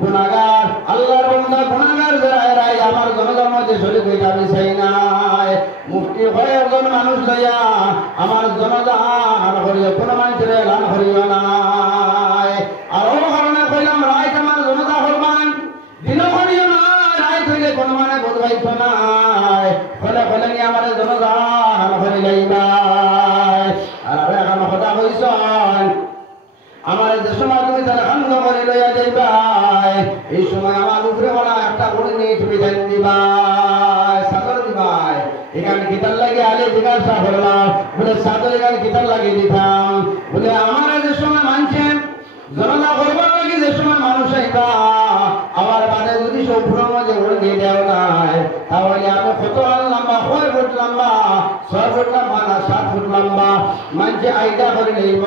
গুনাহগার আল্লাহর বান্দা গুনাহগার যারা এরাই আমার জনগণের মধ্যে শরীক হইতে আমি চাই নাই। মুফতি হয়ে একজন মানুষ লইয়া আমার জনদান করিও, কোনো মানুষের এলান করিও নাই। আরো কারণে কইলাম রাইত আমার জনতা করবান, দিন করিও না। রাইত হইলে কোনো মানে বুঝবাইছ নাই, ফলে ফলে নিয়ে আমার জনদান করি যাইবাই। আর এখন কথা কইছ আমার যে সময় তুমি তারা খান্দ করে লইয়া যাইবাই, এই সময় আমার উপরে বলা একটা বড় নিয়ে তুমি দেন দিবাই, সাদর দিবাই। এখানে কিতার লাগে আলে জিজ্ঞাসা করলাম, বলে সাদর এখানে কিতার লাগে দিতাম। বলে আমার যে সময় মানছেন জনতা করবার লাগে যে সময় মানুষ আইবা, আমার বাদে যদি সম্পূর্ণ মধ্যে ওড়ে দিয়ে দেওয়া নাই, তাহলে আমি কত লম্বা, 6 ফুট লম্বা, 6 ফুট লম্বা না 7 ফুট লম্বা মানুষে আইডা করে নেইব।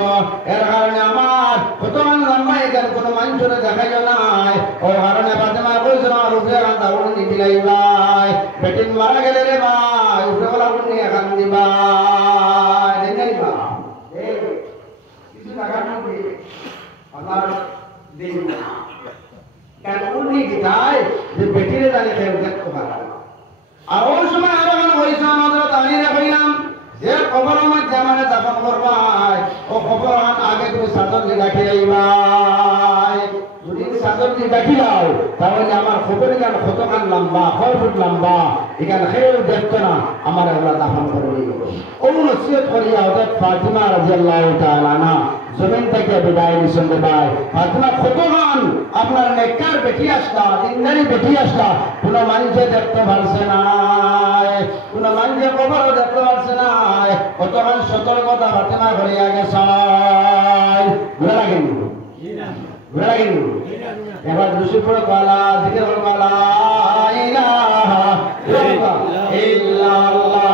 এর কারণে আমার কত লম্বা এখানে কোনো মানুষের দেখাইল নাই। ও কারণে বাদে কইছিল আমার উপরে কান্দা উড়ে দিতে লাইবাই, বেটিন মারা গেলে রে ভাই উপরে বলা উড়ে এখান দিবাই দেখাইবা। কিছু টাকা নেই আমার দিন না কেন উনি গিটায় যে বেটিরে দাঁড়িয়ে কেউ দেখতে পারে। আর ওই সময় আরো কেন হয়েছে আমাদের দাঁড়িয়ে কইলাম যে খবরের মধ্যে মানে দাফন করবাই, ও খবর আগে তুমি সাদর দিয়ে রাখি যাইবাই। যদি সাদর দিয়ে রাখি যাও তাহলে আমার খবরের গান কতখান লম্বা, 6 ফুট লম্বা, এখানে কেউ দেখতো না, আমার ওরা দাফন করে নিয়ে গেল। ও নসিহত করিয়া ওদের ফাতিমা রাদিয়াল্লাহু তাআলা আনহা জমিন থেকে বিদায় নিছেন রে ভাই। ফাতিমা কতক্ষণ আপনার নেককার বেটি আসলা, দিনদারি বেটি আসলা, কোনো মানুষে দেখতে পারছে না, কোনো মানুষে খবরও দেখতে পারছে না। কতক্ষণ সতর্কতা ফাতিমা করিয়া গেছে। ঘুরে লাগেনি, ঘুরে লাগেনি। এবার দুশিপুর কালা দিকে কালা ইলাহা ইল্লাল্লাহ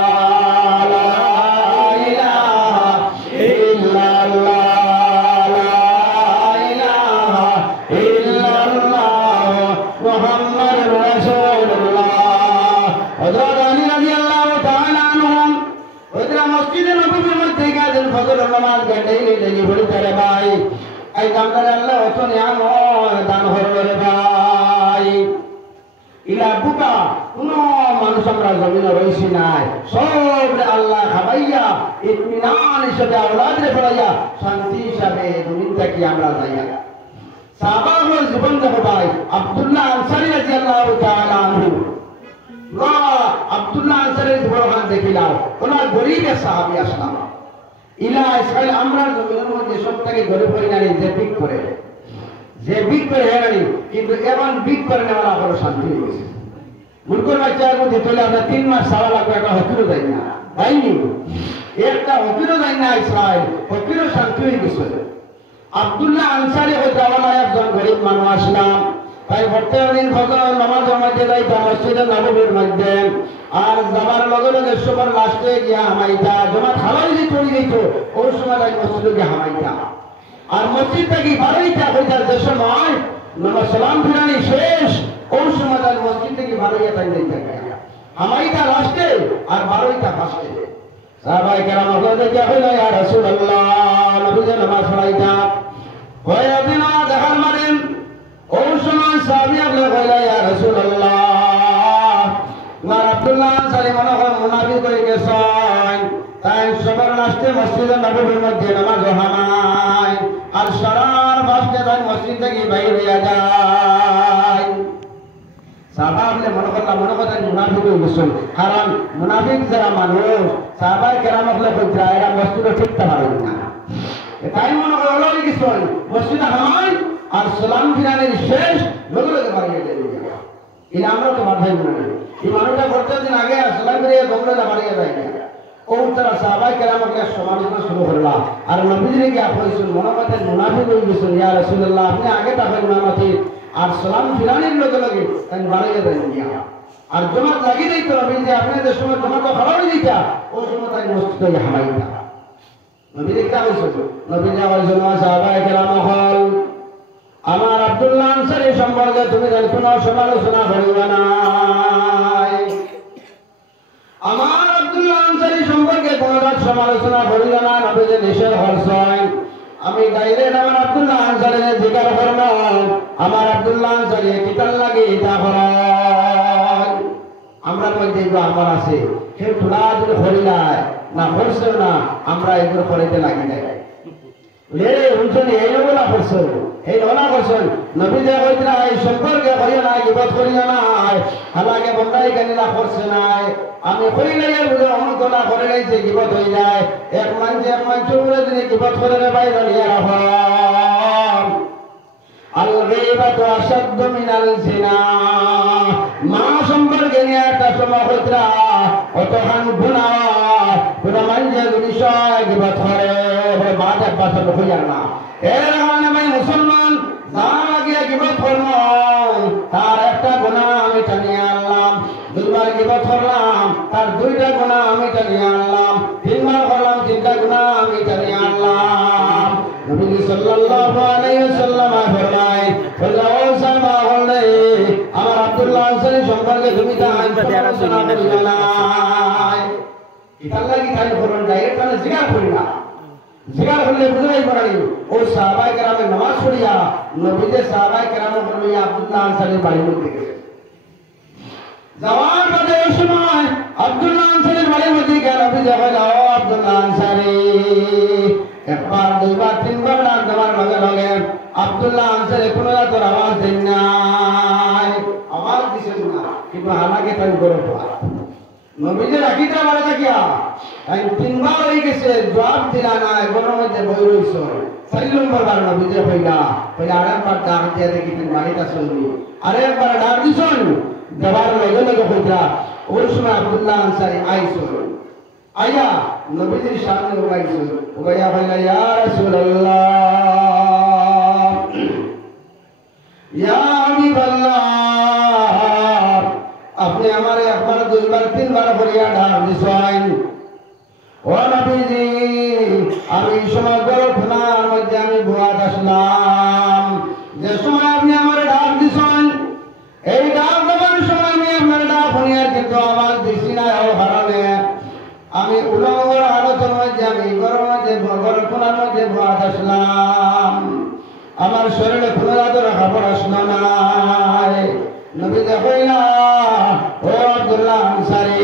মানুষ আমরা জমিনে রয়েছি নাই, সব আল্লাহ খাবাইয়া ইতমিনান হিসেবে আওলাদে ফেলাইয়া শান্তি হিসাবে জমিন থেকে আমরা যাইয়া সাহাবাদের জীবন দেখো ভাই। আব্দুল্লাহ আনসারী রাদিয়াল্লাহু তাআলা আনহু, আব্দুল্লাহ আনসারীর জীবন দেখিলাম, ওনার গরিবের সাহাবী আসলাম ইলা ইসরাইল আমরা জমিনের মধ্যে সব থেকে গরিব হয়ে নারী যে বিক করে, যে বিক করে হেরানি, কিন্তু এমন বিক করে নেওয়া বড় শান্তি হয়ে গেছে। মুলকুর বাচ্চার মধ্যে চলে আমরা 3 মাস সারা লাগবে, একটা হকিরও যাই না, যাইনি একটা হকিরও যাই না ইসরাইল, হকিরও শান্তি হয়ে গেছে। আব্দুল্লাহ আনসারী হইতে আমার একজন গরিব মানুষ আসলাম, তাই প্রত্যেক দিন ফজর নামাজের মধ্যে যাইতাম মসজিদে নববীর মধ্যে, আর যাবার লগে লগে সবার লাস্টে গিয়া হামাইতা, জমা খালাই যে চলে যেত ওই সময় তাই মসজিদে গিয়া হামাইতা। আর মসজিদ থেকে বারোইটা হইতার যে সময় সালাম ফিরানি শেষ, ওই সময় তাই মসজিদ থেকে বারোইয়া তাই যাইতা হামাইতা লাস্টে আর বারোইটা ফার্স্টে। সাহাবায়ে কেরাম দেখে হইল ইয়া রাসূলুল্লাহ, নবীজি নামাজ পড়াইতা হয়ে দিন দেখার মানেন। ওই সময় সাহাবী আপনি কইল ইয়া রাসূলুল্লাহ, আমার আব্দুল্লাহ আনসারী মনে হয় মুনাফিক হয়ে গেছেন, তাই সবার লাস্টে মসজিদে নববীর মধ্যে নামাজ হামায়, আর সারার ফার্স্টে তাই মসজিদ থেকে বাইরে হইয়া যায়। সাহাবা আপনি মনে করলাম মনে করেন মুনাফিক হয়ে গেছেন, কারণ মুনাফিক যারা মানুষ সাহাবায়ে কেরাম আপনি কইরা এরা মসজিদে টিকতে পারেন না, তাই মনে করে ওলাই গেছেন মসজিদে হামায়, আর সালাম ফিরানের শেষ লগে লগে বাড়িয়ে দেয়। এই আমরা তো মাথায় মনে নেই, এই মানুষটা করতে দিন আগে সালাম ফিরিয়ে দৌড়ে বাড়িয়ে যায় না। ও তারা সাহাবায়ে কেরামকে সমালোচনা শুরু করলাম, আর নবীজিকে গিয়া কইছেন মনে করেন মুনাফিক হয়ে গেছেন, ইয়া রাসূলুল্লাহ আপনি আগে তাকান নামাতে, আর সালাম ফিরানের লগে লগে তাই বাড়িয়ে দেন গিয়া, আর জমাত লাগিয়ে দিত নবীজি আপনাদের সময় জমা তো খারাপ হয়ে দিতা, ওই সময় তাই মসজিদে হামাইতা। নবীজি কা কইছেন, নবীজি কইছেন সাহাবায়ে কেরাম হল আমার আব্দুল্লাহ আনসারী সম্পর্কে তুমি কোনো সমালোচনা করিবে না। আমার আব্দুল্লাহ আনসারী সম্পর্কে কোনো সমালোচনা করিবে না, নবীজি নিষেধ করছেন। আমি ডাইরেক্ট আমার আব্দুল্লাহ আনসারীকে জিজ্ঞাসা করবো আমার আব্দুল্লাহ আনসারী কিতাল লাগে তা করায় আমরা মধ্যে আমার আছে কেউ তোলা যদি হরিলায় না হরছে না আমরা এগুলো করিতে লাগি নাই রে উনছনি এই নবলা করছো এই নবলা করছেন নবী যে কইতরা এই সম্পর্কে করিও না গিবত করিও না হালাকে বন্দাই কানিলা করছে নাই আমি কইলে এর বুঝে অমতলা করে লাইছে গিবত হই যায় এক মানুষের উপরে যদি গিবত করে রে ভাই জানিয়া রাখো আল গীবাতু আশাদ্দু মিনাল জিনা মা সম্পর্কে নিয়ে একটা সময় কইতরা অতখান গুনাহ কোন মানুষের বিষয় গিবত করে মা দেখ বাসা হইয়া না এর কারণে ভাই মুসলমান যার আগে গিবত করলো তার একটা গুনাহ আমি টানিয়ে আনলাম দুইবার গিবত করলাম তার দুইটা গুনাহ আমি টানিয়ে আনলাম তিনবার করলাম তিনটা গুনাহ আমি টানিয়ে আনলাম নবী সাল্লাল্লাহু আলাইহি ওয়াসাল্লাম ফরমায় ফলাও সামা হলে আমার আব্দুল্লাহ আনসারী সম্পর্কে তুমি তা আলোচনা করিও না ইতাল্লাহ কি তাই করুন ডাইরেক্ট মানে জিগার করি না জিগার করলে বুঝাই পড়াই ও সাহাবায়ে কেরামে নামাজ পড়িয়া নবীদের সাহাবায়ে কেরামে বলিয়া আব্দুল্লাহ আনসারীর বাড়ির মধ্যে গেছে যাওয়ার পথে ওই সময় আব্দুল্লাহ আনসারীর বাড়ির মধ্যে গেল নবী যখন ও আব্দুল্লাহ আনসারী একবার দুইবার তিনবার ডাক দেওয়ার লগে লগে আব্দুল্লাহ আনসারী কোনো তোর আওয়াজ দেন নাই আওয়াজ দিছে না কিন্তু আমাকে তাই করে নবীজি রাখিতে পারে থাকিয়া তাই তিনবার হয়ে গেছে জবাব দিলা না এগুলোর মধ্যে বই রইছ 4 নম্বর বার নবীজি কইলা আরেকবার ডাক দিয়া দেখি তুমি বাড়িতে আসলি আরেকবার ডাক দিছন দেবার লগে লগে কইতা ওই সময় আব্দুল্লাহ আনসারী আইছো আয়া নবীজির সামনে উগাইছো উগাইয়া কইলা ইয়া রাসূলুল্লাহ ইয়া হাবিবাল্লাহ আপনি আমারে একবার দুইবার তিনবার করিয়া ডাক দিছেন ও নবীজি আমি সমগ্র গুনার মধ্যে আমি ভুয়াত আসলাম যে সময় আপনি আমারে ডাক দিছেন এই ডাক দেওয়ার সময় আমি আপনার ডাক শুনিয়া কিন্তু আওয়াজ দিছি না ও কারণে আমি উলঙ্গর হালতের মধ্যে আমি গরমের কোনার মধ্যে ভুয়াত আসলাম আমার শরীরে কোনো জাতের খাবার আসলো নাই নবী কইলা ও আব্দুল্লাহ আনসারী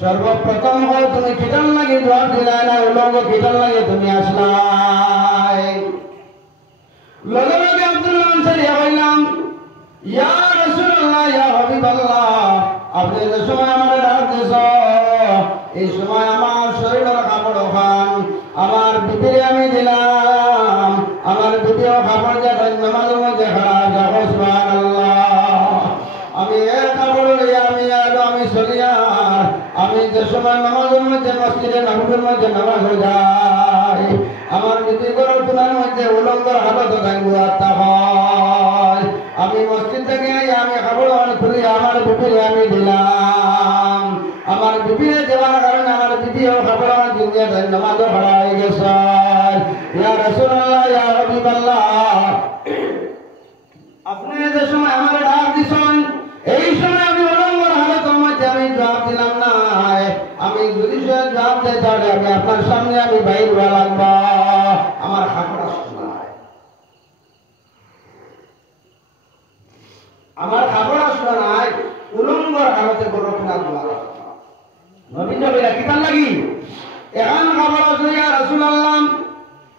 সর্বপ্রথম হয় তুমি কিটাল লাগে জবাব দিলা না উলঙ্গ কিটাল লাগে তুমি আসলাই লগে লগে আব্দুল্লাহ আনসারী কইলাম ইয়া রাসূলুল্লাহ ইয়া হাবিবাল্লাহ আপনি যে সময় আমার ডাক দিছ এই সময় আমার শরীরের কাপড় খান আমার বিবিরে আমি দিলাম আমার বিবিও কাপড় দিয়ে নামাজের মধ্যে খারাপ যাবো সুবহানাল্লাহ আমি এর কাপড় লইয়া আমি চলিয়া আমি যে সময় নামাজের মধ্যে মসজিদে নববীর মধ্যে নামাজ হয়ে যায় আমার বিবি গরম তুলার মধ্যে উলঙ্গর হালত থাকবো আত্মা হয় আমি মসজিদ থেকে আমি কাপড় খুলি আমার বিবিরে আমি দিলাম আমার বিবিরে দেওয়ার কারণে আমার বিবিও কাপড় দিয়ে নামাজও ভাড়া হয়ে গেছে ইয়া রাসূলুল্লাহ ইয়া হাবিবাল্লাহ আপনি যে সময় আমার ডাক দিছেন এই সময় আমি উলঙ্গর হালতের মধ্যে আমি জবাব দিলাম না আমি যদি জবাব দিই তাহলে আমি আপনার সামনে আমি বাইর হওয়া লাগবো আমার কাপড় আসছে না আমার কাপড় আসলো না উলঙ্গর হালতে গরম না নবী নবীরা কিতাল লাগি এখন কাপড় আসলো ইয়া রাসূলুল্লাহ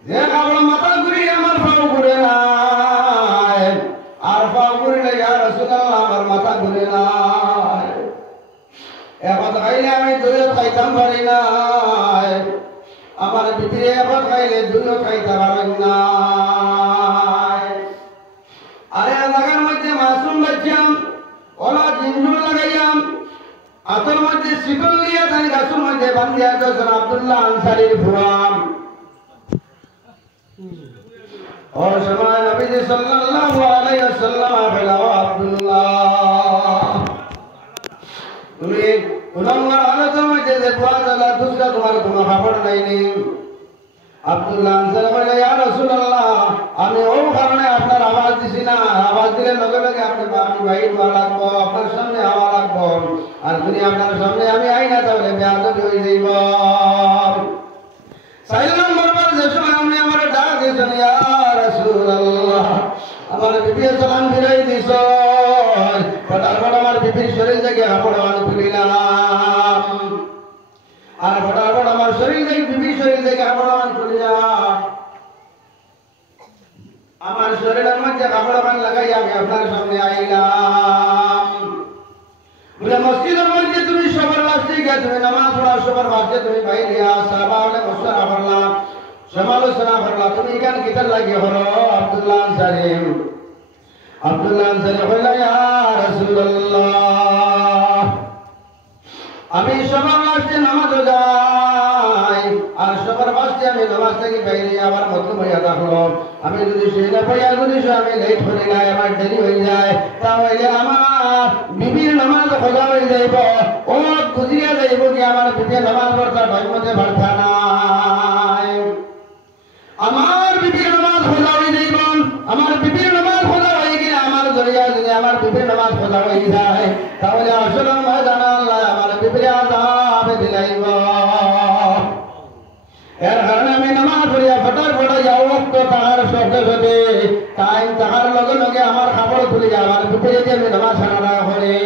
যে কাপড় মাথা ঘুরি আমার পাও ঘুরে না আর পাও ঘুরিলে ইয়া রাসূলুল্লাহ আমার মাথা ঘুরে না এখন খাইলে আমি দুইও খাইতাম পারি না আমার বিবিরে এখন খাইলে দুইও খাইতে পারেন না আরে লাগার মধ্যে মাসুম বাচ্চাম ওলা জিঞ্জুর লাগাইয়াম আতর মধ্যে শিকল দিয়া তাই গাছের মধ্যে বান্ধিয়া গেছেন আব্দুল্লাহ আনসারীর ভুয়াম ও সময় নবীজি সাল্লাল্লাহু আলাইহি ওয়াসাল্লাম বলেন ও আব্দুল্লাহ তুমি উলঙ্গর হালতের মধ্যে যে ভুয়া জ্বালা দুসরা তোমার কোনো খবর নাইনি আব্দুল্লাহ আনসারী বলে ইয়া রাসূলুল্লাহ আমি ও কারণে আপনার আওয়াজ দিছি না আওয়াজ দিলে লগে লগে আপনি আমি বাইর হওয়া লাগবো আপনার সামনে হওয়া লাগবো আর যদি আপনার সামনে আমি আই না তাহলে বেয়াদবি হয়ে যাইব 4 নম্বর বার যে সময় আপনি আমার ডাক দিয়েছেন ইয়া রাসূলুল্লাহ আমার বিবি সালাম ফিরাই দিছ ফটাফট আমার বিবির শরীর থেকে কাপড় তুলিলাম আর ফটাফট আমার শরীর থেকে বিবির শরীর থেকে কাপড় তুলিলাম আমার শরীরের মধ্যে কাপড় লাগাই আমি আপনার সামনে আইলাম বলে মসজিদের মধ্যে তুমি সবার বাসে গিয়ে তুমি নামাজ পড়া সবার বাসে তুমি বাইরে সাহাবা হলে মশলা করলাম সমালোচনা করলাম তুমি এখানে কিতাব লাগিয়ে হলো আব্দুল্লাহ আনসারী কইলা ইয়া রাসূলুল্লাহ আমি সবার বাসে নামাজ যাই আর সবার বাসে আমি নামাজ থেকে বাইরে আবার মতলব হইয়া থাকলো আমি যদি সেই না পাইয়া যদি আমি লেট হয়ে যায় আমার দেরি হয়ে যায় তাহলে আমার বিবির নামাজ খোঁজা হয়ে যাইব ও বুঝিয়া যাইব কি আমার বিবির নামাজ পড়তা ভাইমতে পারতা নাই আমার বিবির নামাজ খোঁজা হয়ে যাইব আমার বিবির নামাজ খোঁজা হয়ে গেলে আমার জড়িয়া যদি আমার বিবির নামাজ খোঁজা হয়ে যায় তাহলে আসলে ময়দান আল্লাহ আমার বিবির আযাব দিলাইব এর কারণে আমি নামাজ পড়িয়া ফটাফট যাও তো তাহার শব্দ শোধে টাইম তাহার লগে লগে আমার কাপড় তুলি আমার বিপরীতে দিয়ে আমি নামাজ সারা করে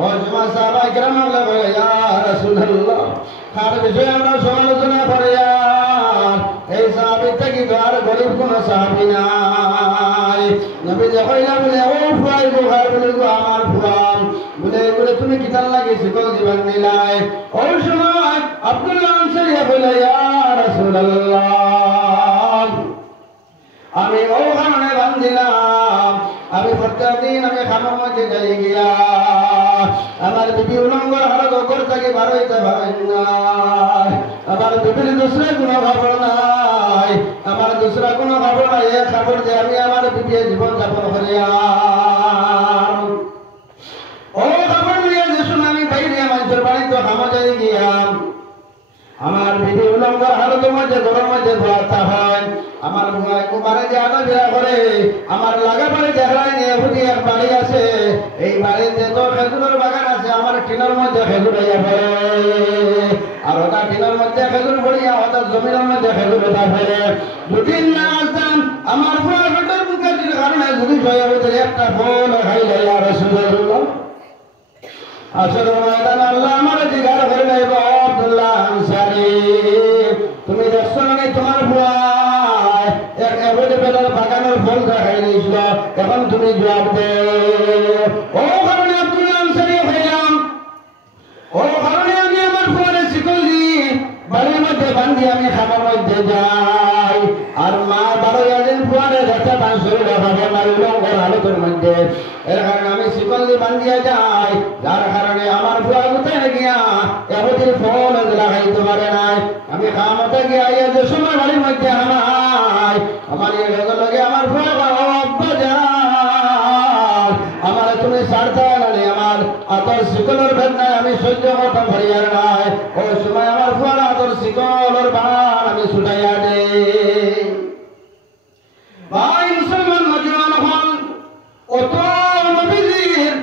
ও জমা সাহাবা কেরাম বলে ইয়া রাসূলুল্লাহ তার বিষয়ে আমরা সমালোচনা করে এই সাহাবী থেকে তো আর গরিব কোনো সাহাবী নাই নবী কইলা বলে ও ফুয়াই বুখার বলে গো আমার ফুয়াম বলে তুমি কিতাল লাগে শিকল জীবন নিলাই ওই সময় আব্দুল্লাহ আনসারী বলে ইয়া রাসূলুল্লাহ আমি ওখানে বান্ধিলাম আমি প্রত্যেকদিন আমি খামার মধ্যে যাই গিয়া আমার বিবি উলঙ্গ হারত ওপর থেকে বারোইতে পারেন নাই আমার বিবির দুসরা কোনো খবর নাই আমার দুসরা কোনো খবর নাই এ খবর যে আমি আমার বিবি জীবন যাপন করিয়া ও খবর নিয়ে যে শুনে আমি বাইরে মানুষের বাড়িতে খামা যাই গিয়া আমার বিবি উলঙ্গ হারতের মধ্যে ঘরের মধ্যে ভরাতা হয় আমার ভুয়াই কুমারে যে আনা বিয়া করে আমার লাগা বাড়ি দেখায় নিয়ে বুঝি এক বাড়ি আছে এই বাড়িতে তো খেজুরের বাগান আছে আমার টিনের মধ্যে খেজুর হইয়া পড়ে আর ওটা টিনের মধ্যে খেজুর পড়িয়া ওটা জমিনের মধ্যে খেজুর ওটা ফেলে দুদিন না আসতাম আমার ভুয়া ঘটের মুখের কারণে যদি হয়ে ভিতরে একটা ফল খাইলে আর রাসূলুল্লাহ আসলে ময়দান আল্লাহ আমার জিগার করে নেব আব্দুল্লাহ আনসারী তুমি দেখছো না তোমার ভুয়ায় এক এভেলে বেলার বাগানের ফল দেখাই দিয়েছিল এখন তুমি জবাব দে ও কারণে আব্দুল্লাহ আনসারী হইলাম ও কারণে আমি আমার ভুয়ারে শিকল দিই বাড়ির মধ্যে বান্ধি আমি খাবার মধ্যে যাই আর মা 12 দিন ভুয়ারে দেখতে পান শরীরে ভাবে মারিলাম ওর হালতের মধ্যে এর কারণে আমি শিকল দিয়ে বান্ধিয়া যাই যার কারণে আমার ভুয়া কোথায় গিয়া এতদিন ফল লাগাইতে পারে নাই আমি খামাতে গিয়া যে সময় বাড়ির মধ্যে আমায় আমার এই লগে লগে আমার ভুয়া আমার তুমি ছাড়তে নাই আমার আতর শিকলের ভেদনায় আমি সহ্য করতাম পারিয়ার নাই ওই সময় আমার ভুয়ার আতর শিকলের বান আমি ছুটাইয়া দে ভাই মুসলমান নজওয়ান হন অত নবীজির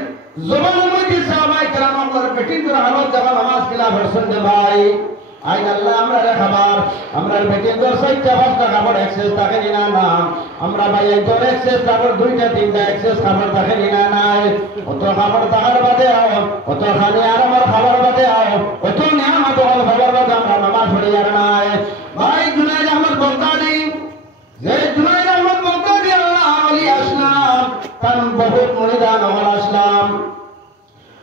জবানের মধ্যে সাহাবায়ে কেরাম আমরার বেটিন করে হালত যখন নামাজ কিলা ভার্সন দে ভাই আই আল্লাহ আমরা খাবার আমরার বেটিন করে 4টা 5টা খাবার এক্সেস থাকে না না আমরা ভাই একবার এক্সেস খাবার 2টা 3টা এক্সেস খাবার থাকে না নাই অত খাবার তাহার বাদে অত খালি আর আমার খাবার বাদে অত নিয়ামত হল খাবার বাদে আমরা নামাজ পড়ি আর নাই ভাই জুনাইদ আহমদ বগদাদি যে জুনাইদ আহমদ বগদাদি আল্লাহ ওলি আসলাম তার বহুত মুরিদান হল আসলাম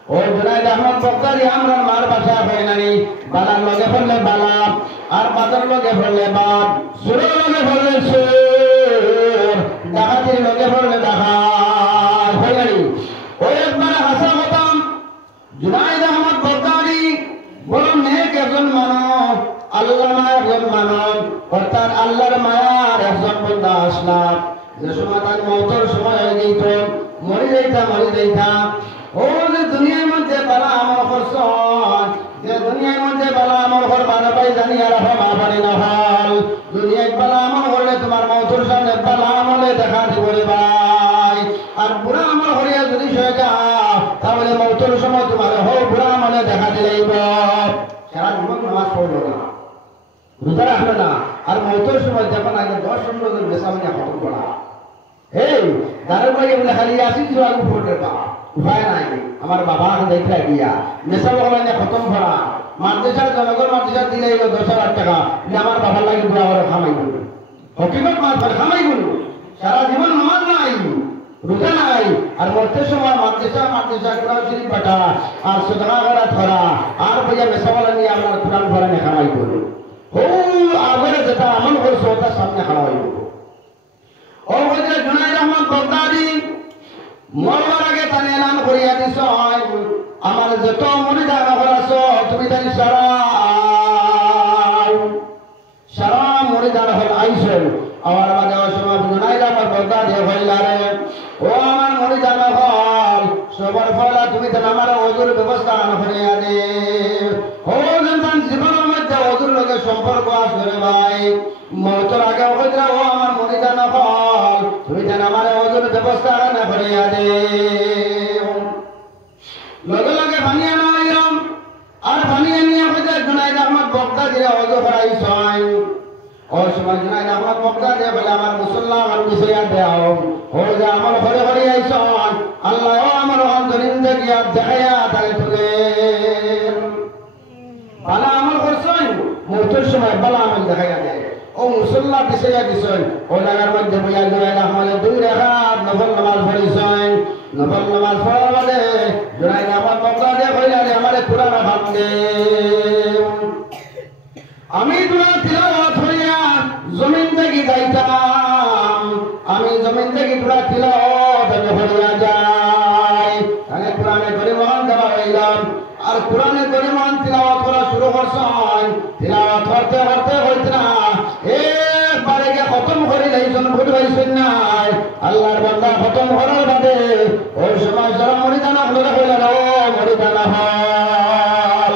ও জুনাইদ আহমদ বগদাদি আমরা মার বাসা হয় নানি বালার লগে পড়লে বালা আর বাদর লগে পড়লে বাদ সুরের লগে পড়লে সুর ডাকাতির লগে পড়লে ডাকাত হয় নানি ও একবার হাসা হতাম জুনাইদ আহমদ বগদাদি বড় নেক একজন মানব আল্লাহ একজন মানব অর্থাৎ আল্লাহর মায়ার একজন বান্দা আসলাম যে সময় তার মৌতের সময় হয়ে যেত মরে যাইতাম ও যে দুনিয়ার মধ্যে বালা আমল করছন যে দুনিয়ার মধ্যে বালা আমল করবা না পাই জানি আর মা পানি না হল দুনিয়ায় বালা আমল করলে তোমার মৌতের সামনে বালা আমলে দেখা দিব ভাই আর বুড়া আমল করিয়া যদি সয়ে যাও তাহলে মৌতের সময় তোমার হোক বুড়া আমলে দেখা দিলেইব সারা জীবন নামাজ পড়লো না রোজা রাখবে না আর মৌতের সময় যখন আগে 10 15 দিন বেসামনে খতম করা হে দাঁড়ার ভাই বলে খালি আসি আলু ফোটে পা উপায় নাই আমার বাবা দেখা দিয়া নেশা বলে খতম করা মাদ্রাসার জনগণ মাদ্রাসা দিলে 10,000 টাকা আমার বাবার লাগে আমার খামাই গেল হকিমত মাছ খামাই গেল সারা জীবন নামাজ নাই রোজা নাই আর মরতে সময় মাদ্রাসা কোরআন শরীফ পাঠা আর সদকা করা ধরা আর ভাইয়া নেশা বলা নিয়ে আমার কোরআন ভরা খামাই গেল ও আগরে যেটা আমল করছো তার সামনে খাওয়াই গেল ও বলছে জুনাইদ আহমদ বাগদাদি মরবার আগে তানে এলান করিয়া দিছ আমার যত মনে জানা করাছো তুমি জানি সারা মনে জানা হল আইসল আমার মাঝে সময় জুনাইদ আহমদ বাগদাদি হইলারে ও আমার মনে জানা হল সবার ফলা তুমি তো আমার ওজুর ব্যবস্থা করিয়া দে ও সন্তান জীবনের মধ্যে ওজুর লোকের সম্পর্ক আসবে ভাই মতর আগে হইতে ও আমার মনে জানা হল তুমি যেন আমার ওজুর ব্যবস্থা না করিয়া দে লগে লগে বানিয়ে নাইলাম আর বানিয়ে নিয়ে হইতে জুনাইদ আহমদ বাগদাদি ওজু করাইছেন ও সময় জুনাইদ আহমদ বাগদাদি বলে আমার মুসল্লা আমার বিষয়া দেও ও যে আমার ঘরে ঘরে আইছেন আল্লাহ আমার অন্তরিন্দে গিয়া দেখাইয়া তাই তোকে বালা আমল করছেন মৃত্যুর সময় বালা আমল দেখাইয়া দেয় ও মুসল্লা বিষয়া দিছেন ও জায়গার মধ্যে বইয়া জুনাইদ আহমদের 2 রাকাত নফল নামাজ পড়িছেন নফল নামাজ পড়ার বাদে জুনাইদ আহমদ বাগদাদি কইলারে আমারে কুরআন হামদে আমি দুরা তিলাওয়াত হইয়া জমিন থেকে যাইতাম আমি জমিন থেকে দুরা তিলাওয়াত হইয়া যাই তাহলে কোরআনে পরিমাণ দেওয়া হইলাম আর কোরআনে পরিমাণ তিলাওয়াত করা শুরু করছেন তিলাওয়াত করতে করতে হইতে না একবারে গিয়ে খতম করে লাইছেন ভুল হইছেন নাই আল্লাহর বান্দা খতম করার বাদে ওই সময় যারা মরিদানা হলে হইলেন ও মরিদানা হল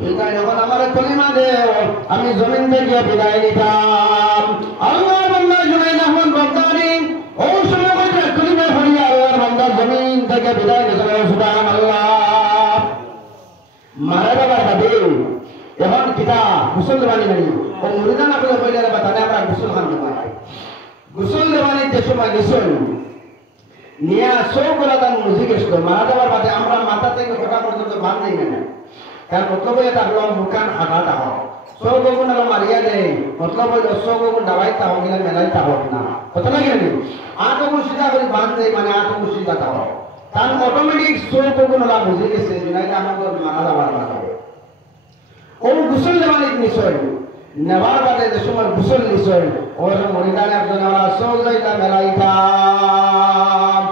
বিদায় যখন আমার কলিমা দেও আমি জমিন থেকে বিদায় নিতাম আল্লাহর বান্দা জুনাইদ আহমদ বাগদাদি ওই সময় হইতে কলিমা হইয়া আল্লাহর বান্দা জমিন থেকে বিদায় নিতেন সুবহানাল্লাহ মারা যাবার বাদে এখন কিতা গোসল দেওয়ানি নাই ও মুরিদানা করে হইলে বাতানে আমরা গোসল খান দেওয়াই গোসল দেওয়ানি যে সময় গোসল নিয়া সবগুলা তার মুজিক এসলো মারা যাবার বাদে আমরা মাথা থেকে ফোটা পর্যন্ত বাদ দিই না কারণ মতলব এটা হলো মুখান হাঁটাটা হোক সবগুণ হলো মারিয়া দেয় মতলব হইল সবগুণ দাবাইতা হোক গেলে মেলাইতা হোক না কত লাগে নি আটগুণ সিধা করে বাদ দেয় মানে আটগুণ সিধা তা হোক তার অটোমেটিক সবগুণ হলো বুঝে গেছে জুনাইদ আহমদ মারা যাবার বাদে ও গোসল দেওয়ানির নিশ্চয় নেওয়ার বাদে যে সময় গোসল নিশ্চয় ওর মরিদানে একজন ওরা সব যাইতা মেলাইতাম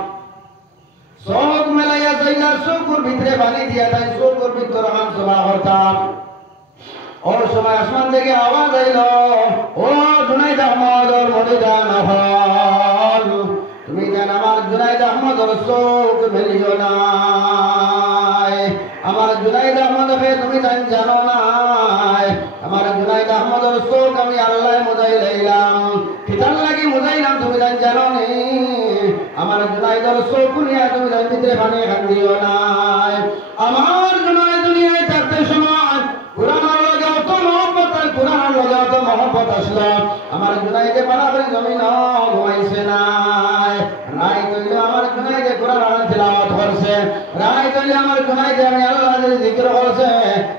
সব মেলাইয়া যাইলা চৌকুর ভিতরে পানি দিয়া তাই চৌকুর ভিতরে হাম সভা করতাম ওর সময় আসমান থেকে আওয়াজ আইল ও জুনাইদ আহমদ ওর মরিদান হল তুমি যেন আমার জুনাইদ আহমদর চোখ মেলিও নাই আমার জুনাইদ আহমদকে তুমি জানো নাই আমার জুনাইদ আহমদর চোখ আমি আল্লাহ মুজাই লাইলাম কিতাল লাগি মুজাইলাম তুমি জানো নি আমার জুনাইদর চোখ নিয়ে তুমি ভিতরে পানি খান দিও নাই আমার জুনাইদ দুনিয়ায় থাকতে সময় কোরআনের লগে অত মহব্বত আর কোরআনের লগে অত মহব্বত আসলো আমার জুনাইদে পারা করে জমিন ঘুমাইছে নাই রায় তৈরি আমার জুনাইদে কোরআন তিলাওয়াত করছে রায় তৈরি আমার জুনাইদে আমি আল্লাহর জিকির করছে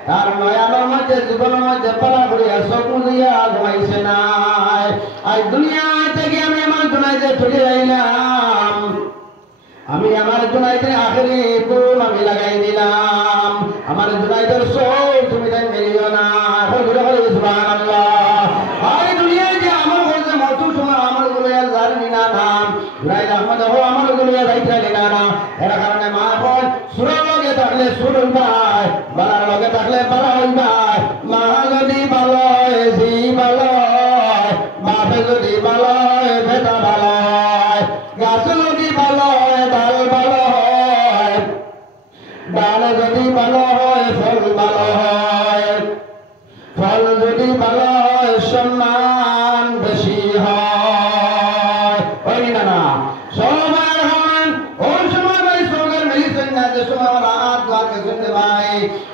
তার নয়ানোর মধ্যে জীবনের মধ্যে পারা করিয়া চকু দিয়া ঘুমাইছে নাই আজ দুনিয়া থেকে আমি আমার জুনাইদে চলে আইলাম আমি আমার জুনাইদের আখেরি গুণ আমি লাগাই দিলাম আমার জুনাইদের সব তুমি তাই মেলিও না সুবহানাল্লাহ আই দুনিয়ায় যে আমল করছে মতো সময় আমলগুলো আর জানি না নাম জুনাইদ আহমদ ও আমলগুলো যাইতে না না এর কারণে মা বোন সুরের লগে থাকলে সুর হইবাই বালার লগে থাকলে বালা হইবাই মা যদি ভালো জি ভালো বাপে যদি ভালো বেটা ভালো গাছ যদি ভালো ডাল ভালো হয় ডাল যদি ভালো হয় ফল ভালো হয় ফল যদি ভালো হয় সম্মান বেশি হয় ওই না না সবার হন ওই সময় ভাই সরকার মেলিছেন না যে সময় ওরা হাত লাগে শুনতে ভাই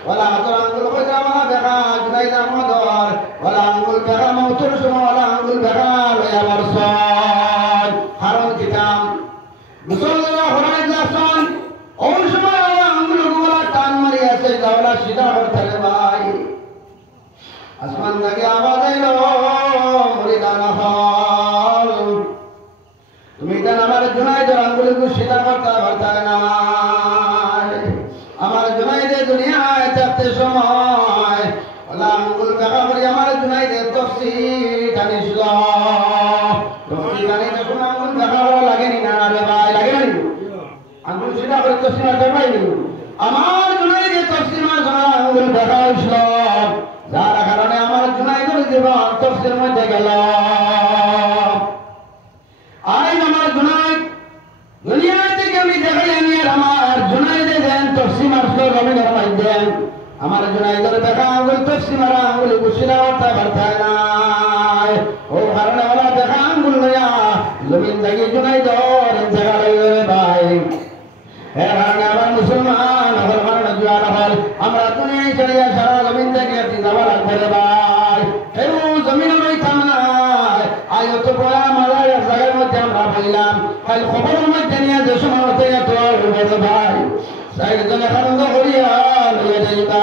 ওরা হাতের আঙ্গুল হয়ে যাওয়া দেখা জুনাইদ আহমদ ওরা আঙ্গুল দেখা মৌতুর সময় ওরা আঙ্গুল দেখা লইয়া বর্ষণ কারণ কিতাম মুসলমানরা হরাই যাচ্ছেন ওই সময় আঙ্গুলগুলা টান মারি আছে যাওয়া সিধা করতে ভাই আসমান থেকে আওয়াজ এলো মরিদানা হল তুমি জান আমার জুনাইদের আঙ্গুলগুলো সিধা করতে পারতায় না আমার জুনাইদে দুনিয়ায় থাকতে সময় ওলা আঙ্গুল দেখা করি আমার জুনাইদের তফসির টানিছিল তফসির টানিতে সময় আঙ্গুল দেখা করা লাগেনি না রে ভাই লাগে না আঙ্গুল সিধা করে তফসির দেখাইনি আমার জুনাইদে তফসির আঙ্গুল দেখা হয়েছিল যার কারণে আমার জুনাইদের জীবন তফসির মধ্যে গেল আজ আমার জুনাইদ দুনিয়া থেকে আমি দেখাই আমি আর আমার জুনাইদে দেন তফসির আসলো রবিনের মধ্যে আমার জুনাইদের দেখা আঙ্গুল তফসির মারা আঙ্গুল গুছিলা করতে পারতায় না ও কারণে ওরা দেখা আঙ্গুল লইয়া জমিন থেকে জুনাইদর জায়গা লইবে ভাই এর কারণে আমার মুসলমান আমার কারণে জুয়ার হল আমরা দুনিয়ায় চলিয়া সারা জমিন থেকে একটি যাওয়া লাগবে রে ভাই এই জমিন রইতাম না আজ অত বয়া মারা এক জায়গার মধ্যে আমরা বললাম কাল খবরের মধ্যে নিয়ে যে সময় হতে যেত ভাই সাইডজনে খান্দ করিয়া লইয়া যাইবা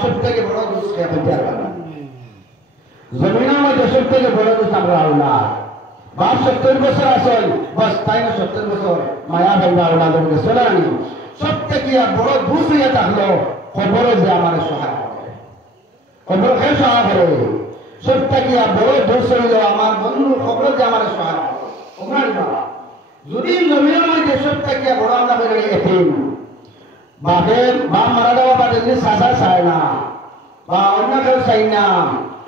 সব থেকে বড় দুষ্কে হতে পারবে না জমিনের মধ্যে সব থেকে বড় দুষ আমরা আল্লাহ বাপ 70 বছর আসল বাস তাই না 70 বছর মায়া ভাইবা ওনাদেরকে চলে আনি সব থেকে আর বড় দুষ হইয়া থাকলো খবরে যে আমার সহায় করে খবর খেয়ে সহায় করে সব থেকে আর বড় দুষ হইল আমার বন্ধু খবরে যে আমার সহায় করে যদি জমিনের মধ্যে সব থেকে বড় আমরা বেড়ে এতিম বাপের বাপ মারা যাওয়া বা যদি চাচা চায় না বা অন্য কেউ চাই না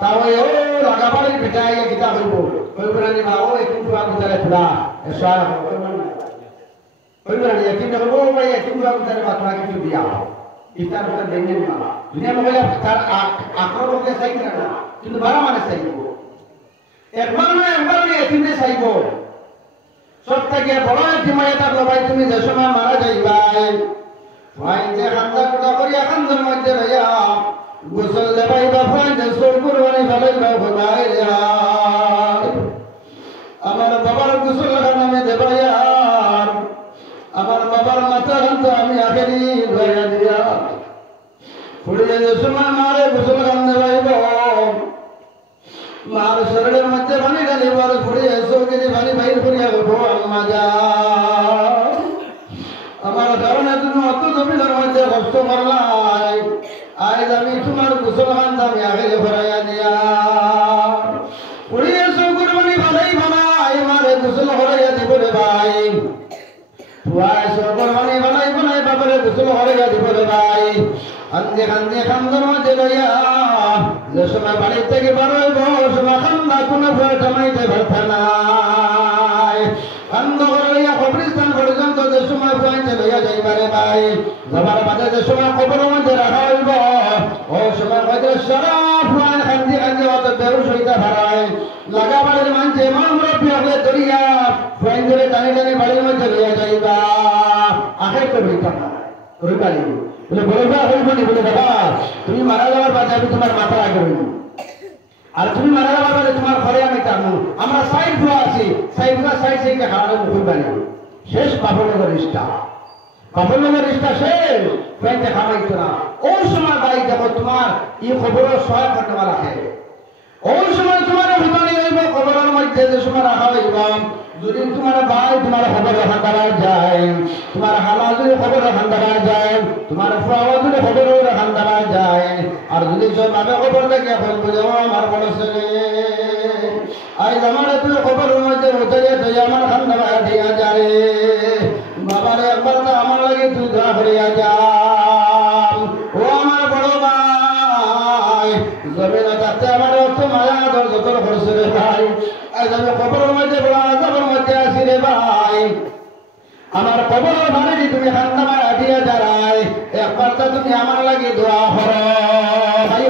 তাহলে ও লাগাবাড়ির বেটাই গীতা হইব হইবরানি বা ও এতিম টুয়া ভিতরে ফুলা সহায় হইবরানি এতিম ও ভাই এতিম টুয়া ভিতরে বা তোরা কিছু দিয়া ইফতার ভিতরে দেখবেন না দুনিয়া মোবাইলে তার আক্রমণকে চাই না কিন্তু বারা মানে চাইব একবার এতিমে চাইব সব থেকে বড় এতিম হয়ে থাকলো ভাই তুমি যে সময় মারা যাইবাই ভাই যে খান্দা কুটা করিয়া খান্দার মধ্যে রইয়া গোসল দেবাই বা ভাই যে সোর কুরবানি ফেলাই বা ভাই আমার বাবার গোসল নামে দেবাই আমার বাবার মাথা খান্ত আমি আখেরি ধরে দিয়া ফুড়িয়ে যে সময় মারে গোসল খান দেবাইব মার শরীরের মধ্যে পানি ঢালিবার ফুড়িয়ে চৌকিতে পানি বাইর করিয়া উঠো আম্মা যা আমার কারণে তুমি অত জমিনের মধ্যে কষ্ট করলাই আজ আমি তোমার গোসল খান আমি আগে ভরাইয়া দিয়া পুড়িয়ে চৌকুর মানে ভালাই বানাই মারে গোসল ভরাইয়া দিব রে ভাই তুয়াই চৌকুর মানে বানাই বাবারে গোসল ভরাইয়া দিব রে ভাই আন্দে খান্দার মধ্যে লইয়া যে সময় বাড়ির থেকে বাড়াইব সময় খান্দা কোনো ভয় টামাইতে পারত নাই কান্দ লইয়া কবরিস্তান পর্যন্ত যে সময় ফুয়াইতে লইয়া যাইবারে ভাই যাবার বাদে যে সময় কবরের মধ্যে রাখা হইব ও সময় হয়তো সারা ফুয়াই খান্দি অত বেরুস হইতে পারায় লাগা বাড়ির মানছে মা মুরব্বী হলে দরিয়া ফুয়াই ধরে টানি বাড়ির মধ্যে লইয়া যাইবা আখের তো হইতাম না রইবালি বলে বলবা হইবনি বলে বাবা তুমি মারা যাওয়ার বাদে আমি তোমার মাথা আগে হইব আর তুমি মারা যাওয়ার বাদে তোমার ঘরে আমি টানবো আমরা সাইড ফুয়া আছি সাইড থেকে হারানো হইবানি শেষ বাবুনগর রিস্তা শেষ ফ্রেন্ডে খামাইতো না ওই সময় ভাই দেখো তোমার এই খবরের সহায় করতে রাখে ওই সময় তোমার ভিতরে হইব খবরের মধ্যে যে সময় রাখা হইব যদি তোমার ভাই তোমার খবরের হান্দারা যায় তোমার হালা যদি খবরের হান্দারা যায় তোমার ফুয়াও যদি খবরের হান্দারা যায় আর যদি সব ভাবে খবর দেখে এখন বুঝো আমার বড় ছেলে আজ আমার তুই খবরের মধ্যে উঠে তুই আমার হান্দারা দিয়া যায় বাবারে একবার তো আমার লাগে তুই দোয়া করিয়া যা ও আমার বড় ভাই জমিনে থাকতে আমার অত মায়া যত করছে রে ভাই আজ আমি খবরের মধ্যে বড় আজাবের মধ্যে আছি রে ভাই আমার খবরের ভারে তুমি হান্দামা দিয়া যারায় একবার তো তুমি আমার লাগে দোয়া করো ভাই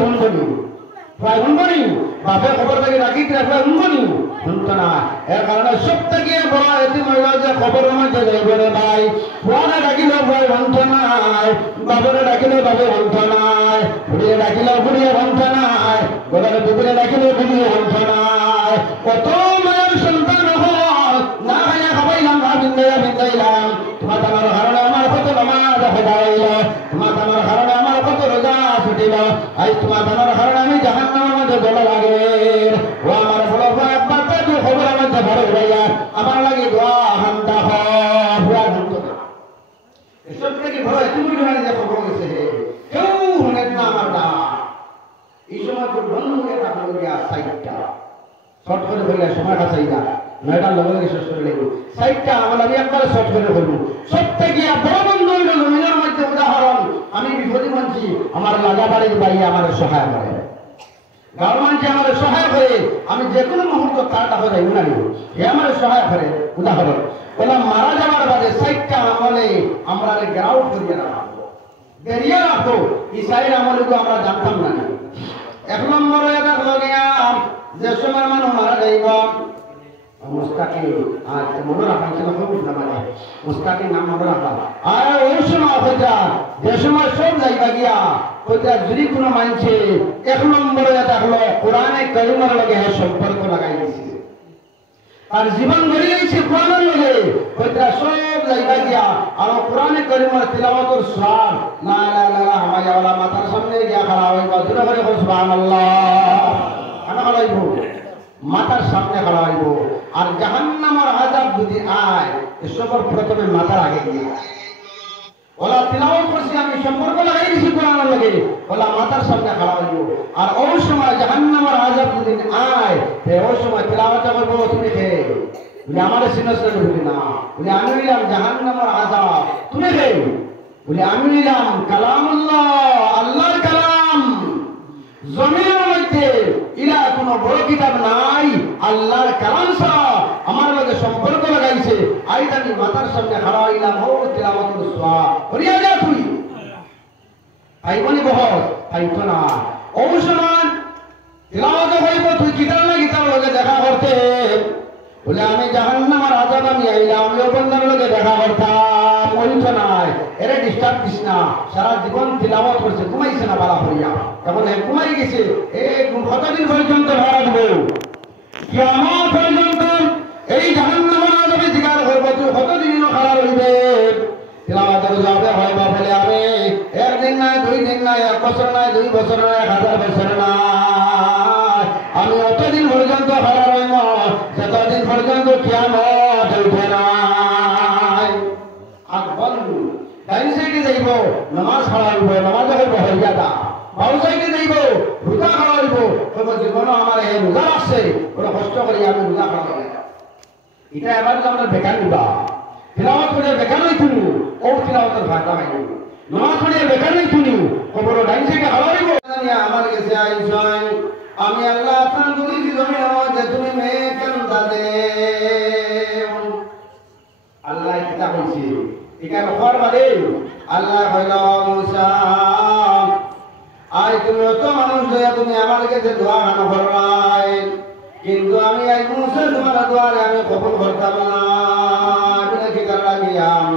শুনবনি বাপের খবর থেকে রাখি শুনবনি শুনতো না এর কারণে সব থেকে বড় এটি মহিলা যে খবরের মধ্যে যাইব রে ভাই ফুয়ানে ডাকিলেও ভাই বন্ধ নাই বাবরে ডাকিলেও বাবে বন্ধ নাই ফুড়িয়ে ডাকিলেও ফুড়িয়ে বন্ধ নাই গোলার বুকুরে ডাকিলেও বুকুরে বন্ধ নাই কত মায়ের সন্তান হল না খাইয়া খাবাইলাম না বিন্দাইয়া সময় কাছাই না নয়টার লগে লগে শেষ করে লাগবে সাইডটা আমল আমি একবারে শর্ট করে করবো সবটা গিয়া বড় বন্ধু হইল জমিনের মধ্যে উদাহরণ আমি বিপদী মানছি আমার লাগা বাড়ির বাড়ি আমার সহায় করে গাঁর মানুষ আমার সহায় করে আমি যে কোনো মুহূর্ত তারটা হয়ে যাই উনারি এ আমার সহায় করে উদাহরণ বললাম মারা যাওয়ার বাদে সাইডটা আমলে আমরা গ্রাউন্ড করিয়ে রাখবো বেরিয়ে রাখবো এই সাইড আমলগুলো আমরা জানতাম না 1 নম্বর এটা হলো গিয়া যে সময় মানুষ মারা যাইব মুস্তাকিম আর মনে রাখার জন্য খুব মানে মুস্তাকিম নাম মনে রাখা আর ওই সময় হইতা যে সময় সব যাইবা গিয়া হইতা যদি কোনো মানছে 1 নম্বরে এটা হলো কোরআনে কারিমের লগে সম্পর্ক লাগাই দিয়েছে আর জীবন গড়ি গেছে কোরআনের লগে হইতা সব যাইবা গিয়া আর কোরআনে কারিমের তিলাওয়াতের সওয়াব লা ইলাহা ইল্লাল্লাহ হামায়া ওয়ালা মাতার সামনে গিয়া খাড়া হইবা দুরা করে সুবহানাল্লাহ ana হইব মাতার সামনে খাড়া হইব আর জাহান্নামের আযাব যদি আয় এসবের প্রথমে মাথার আগে গিয়ে ওলা তিলাওয়াত করছি আমি সম্পর্ক লাগাই দিছি কোরআনের লগে ওলা মাথার সামনে খাড়া হইব আর ওই সময় জাহান্নামের আযাব যদি আয় তে ওই সময় তিলাওয়াত করব তুমি কে বলে আমারে সিনসরে ঢুকি না বলে আমি নিলাম জাহান্নামের আযাব তুমি কে বলে আমি নিলাম কালামুল্লাহ আল্লাহর কালাম জমিনের মধ্যে ইলা কোনো বড় কিতাব নাই আল্লাহর কালাম ছাড়া আমার লগে সম্পর্ক লাগাইছে আইদানি মাতার সামনে খাড়া হইলাম ও তিলাওয়াতুল সওয়াব করিয়া যা তুই আইবনি বহস আইতো না অবসমান তিলাওয়াত হইব তুই কিতাব না কিতাব লগে দেখা করতে বলে আমি জাহান্নামের আযাব আমি আইলাম আমি বন্দার লগে দেখা করতাম ওইতো নাই এরে ডিস্টার্ব দিস না সারা জীবন তিলাওয়াত করছে ঘুমাইছে না বালা হইয়া এখন ঘুমাই গেছে কতদিন পর্যন্ত ভাড়া দেব কিয়ামত পর্যন্ত এই জাহান্নামের আযাবে শিকার হইব তুই কতদিন খাড়া রইবে তিলাওয়াতের যাবে হয় বা বলে আমি একদিন নাই 2 দিন নাই 1 বছর নাই 2 বছর নাই 1000 বছর নাই আমি অতদিন পর্যন্ত খাড়া রইব যতদিন পর্যন্ত কিয়ামত হইবে না আর বলু ডাইন সাইডে যাইব নামাজ খাড়া হইব নামাজ হইব হইয়া দা বাউ সাইডে যাইব রোজা খাড়া হইব তবে জীবন আমার এই রোজা আসছে বড় কষ্ট করি আমি রোজা খাড়া হইব এটা এবার আমরা বেকার নিবা তিলাওয়াত করে বেকার নই তুমি ও তিলাওয়াতের ফায়দা হয় নামাজ পড়ে বেকার নই তুমি খবর ডাইন সাইডে খাড়া হইব আমার কাছে আইছাই আমি আল্লাহ আপনার দুই জমিন যে তুমি মেয়ে কেন দাদে আল্লাহ কিতা কইছে এটা খবর বাদে আল্লাহ কইল মুসা আই তুমি অত মানুষ দয়া তুমি আমার কাছে দোয়া না করলাই কিন্তু আমি আই মুসা তোমার দোয়ারে আমি কবুল করতাম না আমি কি কর লাগিয়াম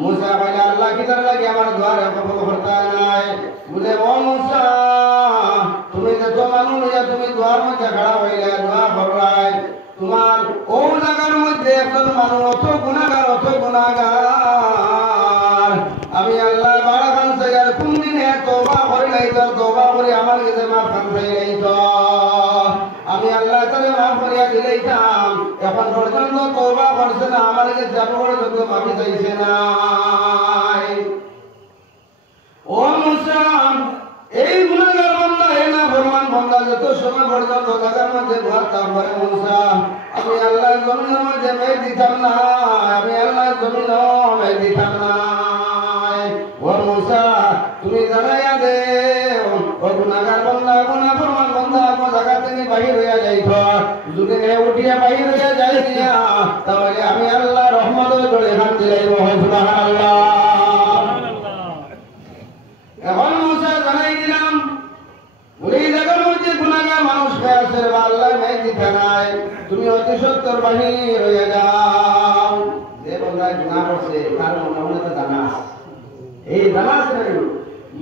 মুসা কইল আল্লাহ কি কর লাগি আমার দোয়ারে কবুল করতা নাই বলে ও মুসা তুমি যত মানুষ হইয়া তুমি দোয়ার মধ্যে খাড়া হইলে দোয়া করলাই তোমার ও জায়গার মধ্যে একজন মানুষ অত গুনাহগার আমি আল্লাহ বাড়া খান সাইয়ার কোন দিনে তওবা করিলাই তো তওবা করে আমার কাছে মাফ খান সাইলাই তো আমি আল্লাহ তাআলা মাফ করিয়া দিলাইতাম এখন পর্যন্ত তওবা করছে না আমার কাছে যাবে পর্যন্ত মাফি চাইছে না ও মুসা এই গুনাহগার বান্দা এই না ফরমান বান্দা যত সময় পর্যন্ত জায়গার মধ্যে ঘুরতাম করে মুসা আমি আল্লাহর জমিনের মধ্যে মেয়ে দিতাম না আমি আল্লাহর জমিনও মেয়ে দিতাম না ও মুসা তুমি জানাইয়া দে ও গুনাহগার বান্দা গুনাহ ফরমান বান্দা কোন জায়গা থেকে বাহির হইয়া যাইত যদি নে উঠিয়া বাহির হইয়া যাই দিয়া তাহলে আমি আল্লাহ রহমতের জোরে হাত দিলাই সুবহানাল্লাহ এখন মুসা জানাই দিলাম বলে এই জায়গার মধ্যে গুনাহগার মানুষ আছে রে আল্লাহ মেয়ে দিতে নাই তুমি অতি সত্তর বাহির হয়ে যাও যে বন্ধা গুনাহ করছে তার মনে তো জানাস এই জানাস নাই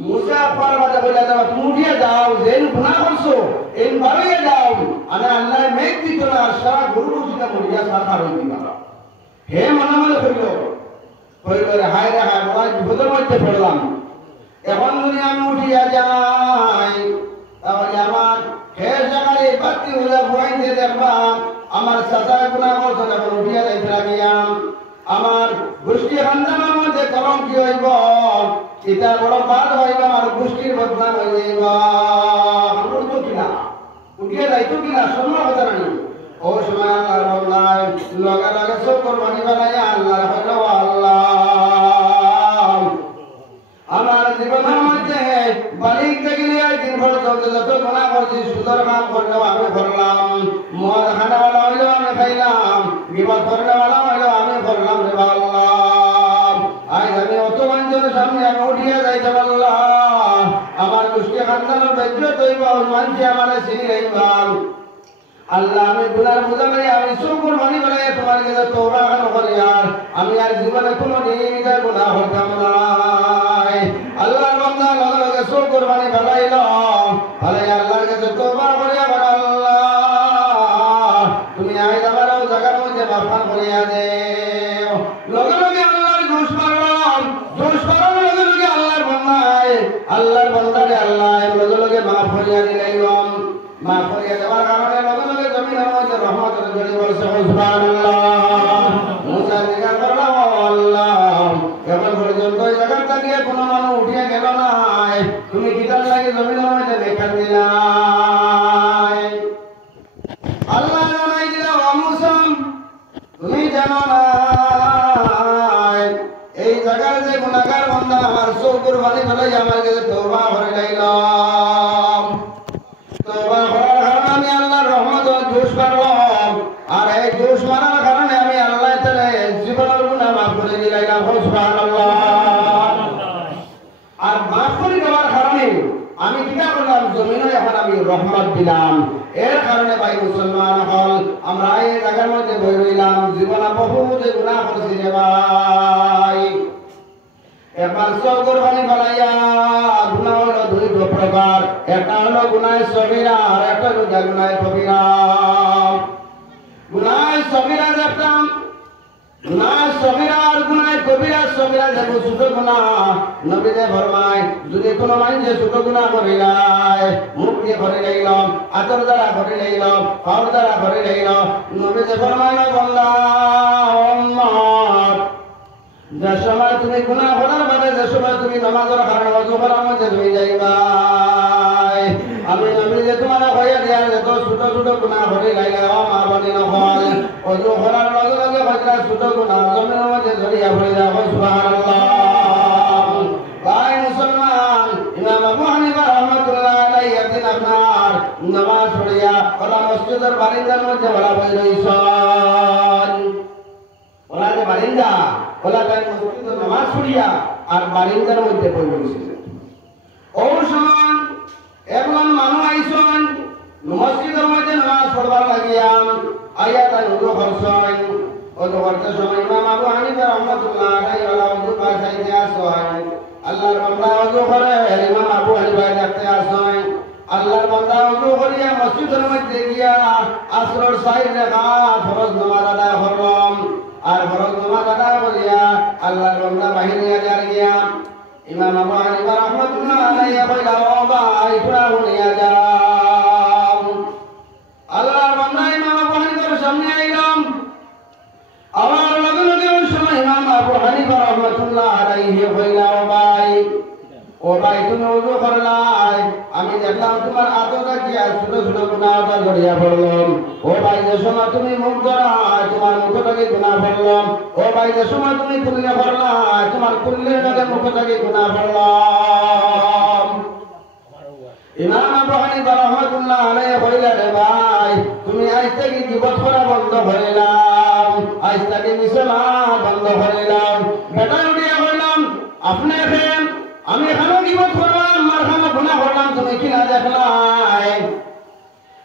মুসা পারবাদে বলে যাও তুমি উঠিয়া যাও যে গুনাহ করছো এই বাড়িয়ে যাও আর আল্লাহ মেয়ে দিত না সারা গুরু মুসিকা মরিয়া সাথা হই দিবা হে মনে মনে কইল রে হায় রে হায় বড় বিপদের মধ্যে পড়লাম এখন যদি আমি উঠিয়া যাই তাহলে আমার শেষ জায়গায় বাতি হলে ভুয়াইতে দেখবা আমার চাচার গুণা করছে যখন উঠিয়া যাইতে লাগিয়াম আমার গোষ্ঠী খানদানের মধ্যে কলম কি হইব এটা বড় বাদ হইব আমার গোষ্ঠীর বদনাম হয়ে যাইব কিনা উঠিয়া যাইতো কিনা শোনো কথা নাই ও সময় আল্লাহর বান্দায় লগে লগে শুকর বানি বানাইয়া আল্লাহ হইল আল্লাহ আমার জীবনের মধ্যে বালিক থেকে নিয়ে দিন পর্যন্ত যত গুণা করছি সুন্দর কাম করলেও আমি করলাম মদ খানাওয়ালা হইলেও আমি খাইলাম বিপদ করলেওয়ালা হইলেও আমি করলাম রে আল্লাহ আজ আমি অত মানুষের সামনে আমি উঠিয়ে যাইতে পারলাম আমার দুষ্টি খানদানের বেদ্য তৈব মানছি আমার চিনি রাইবাম আল্লাহ আমি গুনার বোঝা নাই আমি শুকর বানি বানাই তোমার কাছে তওবা করি আর আমি আর জীবনে কোনো দিন গুনাহ করতাম না আল্লাহর বান্দা লগে লগে শুকর বানি বানাইলো আরে আল্লাহর কাছে তওবা করি আবার আল্লাহ তুমি আইজ আমার জায়গার মধ্যে মাফ করিয়া দেও লগে লগে আল্লাহর দোষ মারলাম লগে লগে আল্লাহর বান্দারে আল্লাহ লগে লগে মাফ করিয়া দিলাম মাফ করিয়া দেওয়ার কারণে লগে লগে জমিনের মধ্যে রহমতের ঝড়ি বলছে সুবহানাল্লাহ মুসা জিজ্ঞাসা করলো আল্লাহ কেবল পর্যন্ত এই জায়গাটা দিয়ে কোনো মানুষ উঠিয়া গেল না তুমি কিতার লাগে জমিনের মধ্যে দেখা দিলাই আল্লাহ জানাই দিল ও মুসা তুমি জানো না এই জায়গার যে গুনাহগার বান্দা আমার শুকর বানি ফেলাই আমার কাছে তওবা করে লাইলাম তওবা করার কারণে আমি আল্লাহর রহমত ও জোশ পারলাম আর এই জোশ মারার কারণে আমি আল্লাহ তাআলা জীবনের গুনাহ মাফ করে দিলাম সুবহানাল্লাহ আর মাফ করে দেওয়ার কারণে আমি কি করলাম জমিনে এখন আমি রহমত দিলাম এর কারণে ভাই মুসলমান হল আমরা এই জায়গার মধ্যে বই রইলাম জীবনে বহু যে গুনাহ করছি রে ভাই এবার শুকর বানি বানাইয়া গুনাহ হলো দুই প্রকার একটা হলো গুনাহ সগীরা আর একটা হলো গুনাহ কবিরা গুনাহ সগীরা যেটা গুনাহ সগীরা আর গুনাহ কবিরা সগীরা যে ছোট গুনাহ নবী যে ফরমায় যদি কোনো মানুষ ছোট গুনাহ করে যায় মুখ দিয়ে করে লাইলাম আতর দ্বারা করে লাইলাম পাও দ্বারা করে লাইলাম নবী যে ফরমায় না বান্দা উম্মত যে সময় তুমি গুনাহ করার বাদে যে সময় তুমি নামাজের কারণে ওযু করার মধ্যে হয়ে যাইবা আমি নবী যে তোমার কইয়া দিয়া যে তো ছোট ছোট গুনাহ করে লাইলা ও মা বনি নহল ওযু করার লগে লগে হয়তো ছোট গুনাহ জমিনের মধ্যে জড়িয়া পড়ে যাবে সুবহানাল্লাহ ভাই মুসলমান ইমাম আবু হানিফা রাহমাতুল্লাহ আলাইহি একদিন আপনার নামাজ পড়িয়া ওলা মসজিদের বারিন্দার মধ্যে ওলা বই রইছেন ওলা যে বারিন্দা ওলা তাই মসজিদের নামাজ পড়িয়া আর বারিন্দার মধ্যে বই রইছেন ওর সমান একজন মানুষ আইছেন মসজিদের মধ্যে নামাজ পড়বার লাগিয়া আইয়া তাই ওযু করছেন ওযু করতে সময় ইমাম আবু হানিফা রাহমাতুল্লাহ আলাইহি ওলা ওযু পাশাইতে আসেন আল্লাহর বান্দা ওযু করে ইমাম আবু হানিফা দেখতে আসেন আল্লাহর বান্দা ওযু করিয়া মসজিদের মধ্যে গিয়া আসরের 4 রাকাত ফরজ নামাজ আদায় করলাম আর ফরজ নামাজ আদায় করিয়া আল্লাহর বান্দা বাহিরে গিয়া ইমাম আবু হানিফা রাহমাতুল্লাহ আলাইহি কইলা ও ভাই পুরা হইয়া যাও আল্লাহর বান্দা ইমাম আবু হানিফার সামনে আইলাম আমার লগে লগে ওই সময় ইমাম আবু হানিফা রাহমাতুল্লাহ আলাইহি কইলা ও ভাই তুমি ওযু করলাই আমি দেখলাম তোমার আতটা কি আর ছোট ছোট গুনাহটা জড়িয়া পড়লাম ও ভাই যে সময় তুমি মুখ ধরাই তোমার মুখটাকে গুনাহ পড়লাম ও ভাই যে সময় তুমি কুল্লে পড়লাই তোমার কুল্লেটাকে মুখটাকে গুনাহ পড়লাম ইমাম আবু হানিফা রাহমাতুল্লাহ আলাইহি কইলা রে ভাই তুমি আজ থেকে গীবত করা বন্ধ করিলাম আজ থেকে মিশলা বন্ধ করিলাম বেটা উঠিয়া কইলাম আপনি এখন আমি এখানে গীবত করলাম মারখানা গুনাহ করলাম তুমি কি না দেখলাই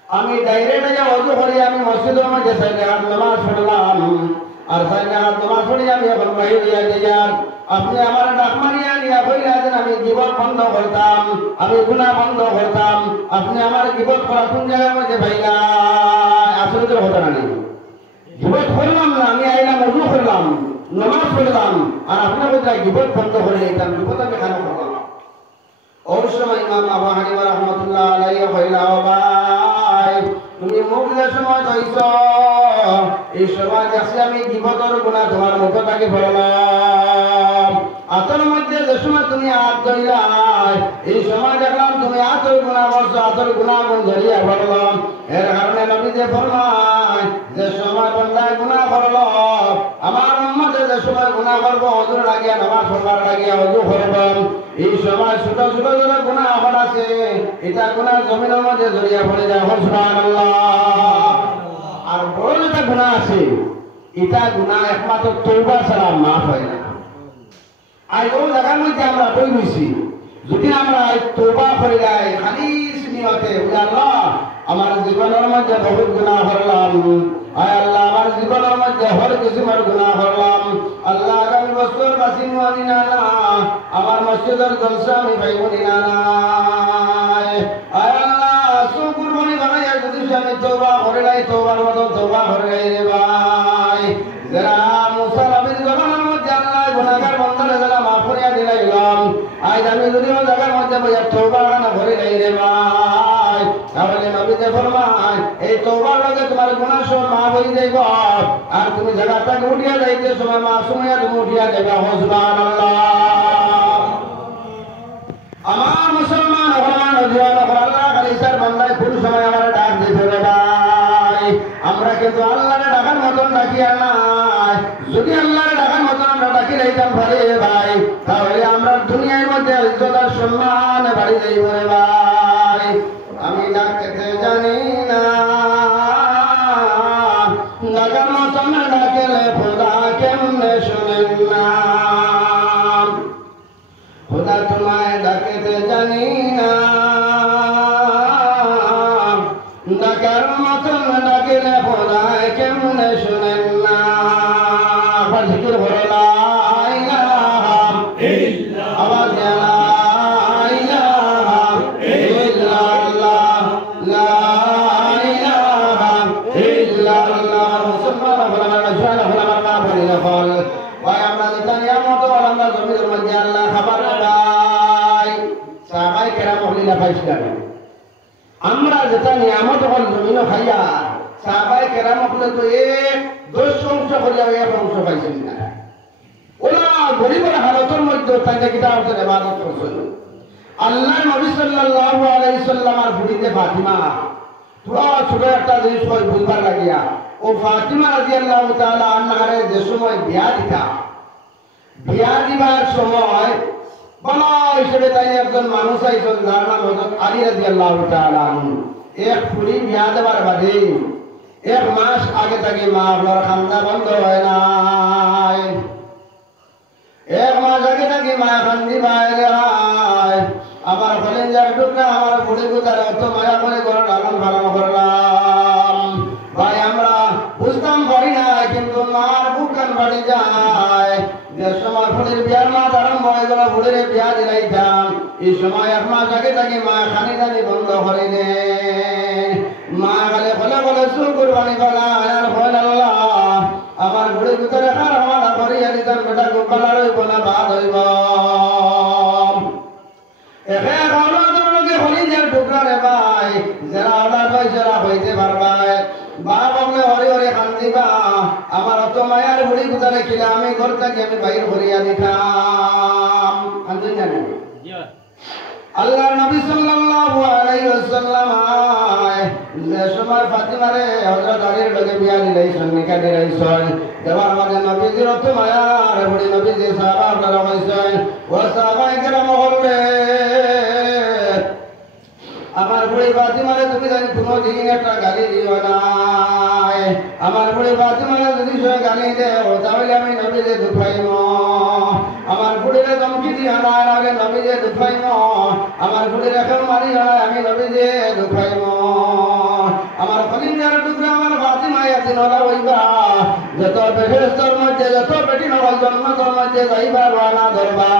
আমি ডাইরেক্ট যা ওযু করি আমি মসজিদের মধ্যে সাইয়াদ নামাজ পড়লাম আর সাইয়াদ নামাজ পড়ি আমি এখন বাইরে দিয়া আপনি আমার ডাক মারিয়া নিয়া কইলা যে আমি গীবত বন্ধ করতাম আমি গুনাহ বন্ধ করতাম আপনি আমার গীবত করা কোন জায়গার মধ্যে ভাইলা আসলে তো হতো না গীবত করলাম না আমি আইলাম ওযু করলাম নামাজ পড়লাম আর আপনি কোথায় গীবত বন্ধ করে দিতাম গীবত আমি কেন করলাম ওর সময় ইমাম আবু হানিফা রাহমাতুল্লাহ আলাইহি কইলা ও ভাই তুমি মুখ যে সময় ধইছ এই সময় দেখছি আমি গীবতের গুনাহ তোমার মুখটাকে পড়লাম আতর মধ্যে যে সময় তুমি হাত ধইলাই এই সময় দেখলাম তুমি আতর গুনাহ করছো আতর গুনাহ কোন ধরিয়া পড়লাম এর কারণে নবী যে ফরমান যে সময় বান্দায় গুনাহ করল আমার উম্মতে যে সময় গুনাহ করব ওযুর লাগিয়া নামাজ পড়বার লাগিয়া ওযু করব এই সময় ছোট ছোট যে গুনাহ হল আছে এটা গুনাহ জমিনের মধ্যে জড়িয়ে পড়ে যায় সুবহানাল্লাহ আর বড় যেটা গুনাহ আছে এটা গুনাহ একমাত্র তওবা ছাড়া মাফ হয় না আর ওই জায়গার মধ্যে আমরা বই রয়েছি যদি আমরা তওবা করে যাই খালিস নিয়তে আল্লাহ আমার জীবনের মধ্যে বহুত গুনাহ করলাম আয় আল্লাহ আমার জীবনের মধ্যে হর কিসিমের গুনাহ করলাম আল্লাহ আগামী বছর বাসিন মানি না আমার মসজিদের জলসা আমি পাইব না আয় আল্লাহ সুকুরবানি বানাইয়া যদি আমি তওবা করে নাই তওবার মতো তওবা করে নাই রে ভাই যারা মুসা নবীর জমানার মধ্যে আল্লাহ গুনাহগার বান্দারে যারা মাফ করিয়া দিলাম আজ আমি যদি ওই জায়গার মধ্যে বইয়া তওবা না করে নাই রে ভাই তাহলে নবীতে ফরমায় এই তওবার লগে তোমার গুনাহ সব মাফ হয়ে যাইব আর তুমি জায়গাটাকে উঠিয়া যাইতে সময় মাসুম হইয়া তুমি উঠিয়া যাবে সুবহানাল্লাহ আমার মুসলমান হলান জীবন আল্লাহ খালিসার বান্দায় কোন সময় আমার ডাক দিতে রে ভাই আমরা কিন্তু আল্লাহরে ডাকার মতন ডাকি নাই যদি আল্লাহরে ডাকার মতন আমরা ডাকি রাইতাম পারে ভাই তাহলে আমরা দুনিয়ার মধ্যে ইজ্জত আর সম্মান বাড়ি যাইব রে ভাই আমি ডাকতে জানি না ডাকার মতন ডাকেলে খোদা কেমনে শুনেন না খোদা তোমায় ডাকতে জানি না ডাকার মতন ডাকিলে খোদা কেমনে শুনেন না জিকির হলো লা ইলাহা ইল্লাল্লাহ আওয়াজ লা ইলাহা ইল্লাল্লাহ লা ইলাহা ইল্লাল্লাহ মুসলমান হলাম জানা হলাম না বলিলে ফল ভাই আমরা যেটা নিয়ামত আমরা জমির মধ্যে আল্লাহ খাবার ভাই সাহাবায়ে কেরাম হলিলা পাইছিলেন আমরা যেটা নিয়ামত হল জমিন খাইয়া সাহাবায়ে কেরাম হলে তো এক 10 অংশ করিয়া এক অংশ পাইছেন না ওরা গরিবের হালতের মধ্যে তাকে কিতাবের ইবাদত করছিল আল্লাহ নবী সাল্লাল্লাহু আলাইহি সাল্লামের বুড়িতে ফাতিমা পুরো ছোট একটা জিনিস কই বুঝবার লাগিয়া ও ফাতিমা রাদিয়াল্লাহু তাআলা আনহারে যে সময় বিয়া দিবার সময় বলা হিসেবে তাই একজন মানুষ আইসন যার নাম হযরত আলী রাদিয়াল্লাহু তাআলা আনহু এক ফুরি বিয়া দেবার বাদে এক মাস আগে থেকে মা আপনার খান্দা বন্ধ হয় নাই এক মাস আগে থেকে মা খান্দি বাইরে হয় আমার কলেজার টুকরা আমার বুড়ি বুঝার অত মায়া করে ঘর লালন পালন করলাম ভাই আমরা বুঝতাম পারি না কিন্তু মার বুকান বাড়ি যায় যে সময় ফুলের বিয়ার মাস আরম্ভ হয়ে গেল ফুলের বিয়া দিলাইতাম এই সময় এক মাস আগে থেকে মা খানি দানি বন্ধ করে নে মা গেলে বলে বলে শুরু করবানি বলা আর ভয় আল্লাহ আমার বুড়ি ভিতরে খার হাওয়া করিয়া দিতাম বেটা গোপালা রইব না বাদ হইব একে খাওয়া হলিজার টুকরা রে ভাই যারা অর্ডার পাই যারা হইতে পারবাই বাপ বলে হরে হরে কান্দিবা আমার অত মায়ার বুড়ি কোথায় খিলা আমি ঘর থেকে আমি বাইর করিয়া দিতাম কান্দুন জানি আল্লাহ নবী সাল্লাল্লাহু আলাইহি ওয়াসাল্লাম যে সময় ফাতিমারে হযরত আলীর লগে বিয়া দিলাইছেন নিকাহ দিলাইছেন দেওয়ার মাঝে নবীজির অত মায়ার বুড়ি নবীজি সাহাবা আপনারা হইছেন ও সাহাবায়ে কেরাম হলে আমার বুড়ি ফাতিমারে তুমি জানি কোনোদিন একটা গালি দিও না আমার বুড়ি ফাতিমারে যদি সে গালি দেও তাহলে আমি নবীকে দুখাইব আমার বুড়িরে ধমকি দিয়া না আগে নবীকে দুখাইব আমার বুড়ির এখন মারি না আমি নবীকে দুখাইব আমার কলিজার টুকরা আমার ফাতিমা এদিন হলা হইবা যত বেহেশতের মধ্যে যত বেটি নবল জন্মতের মধ্যে যাইবা রানা ধরবা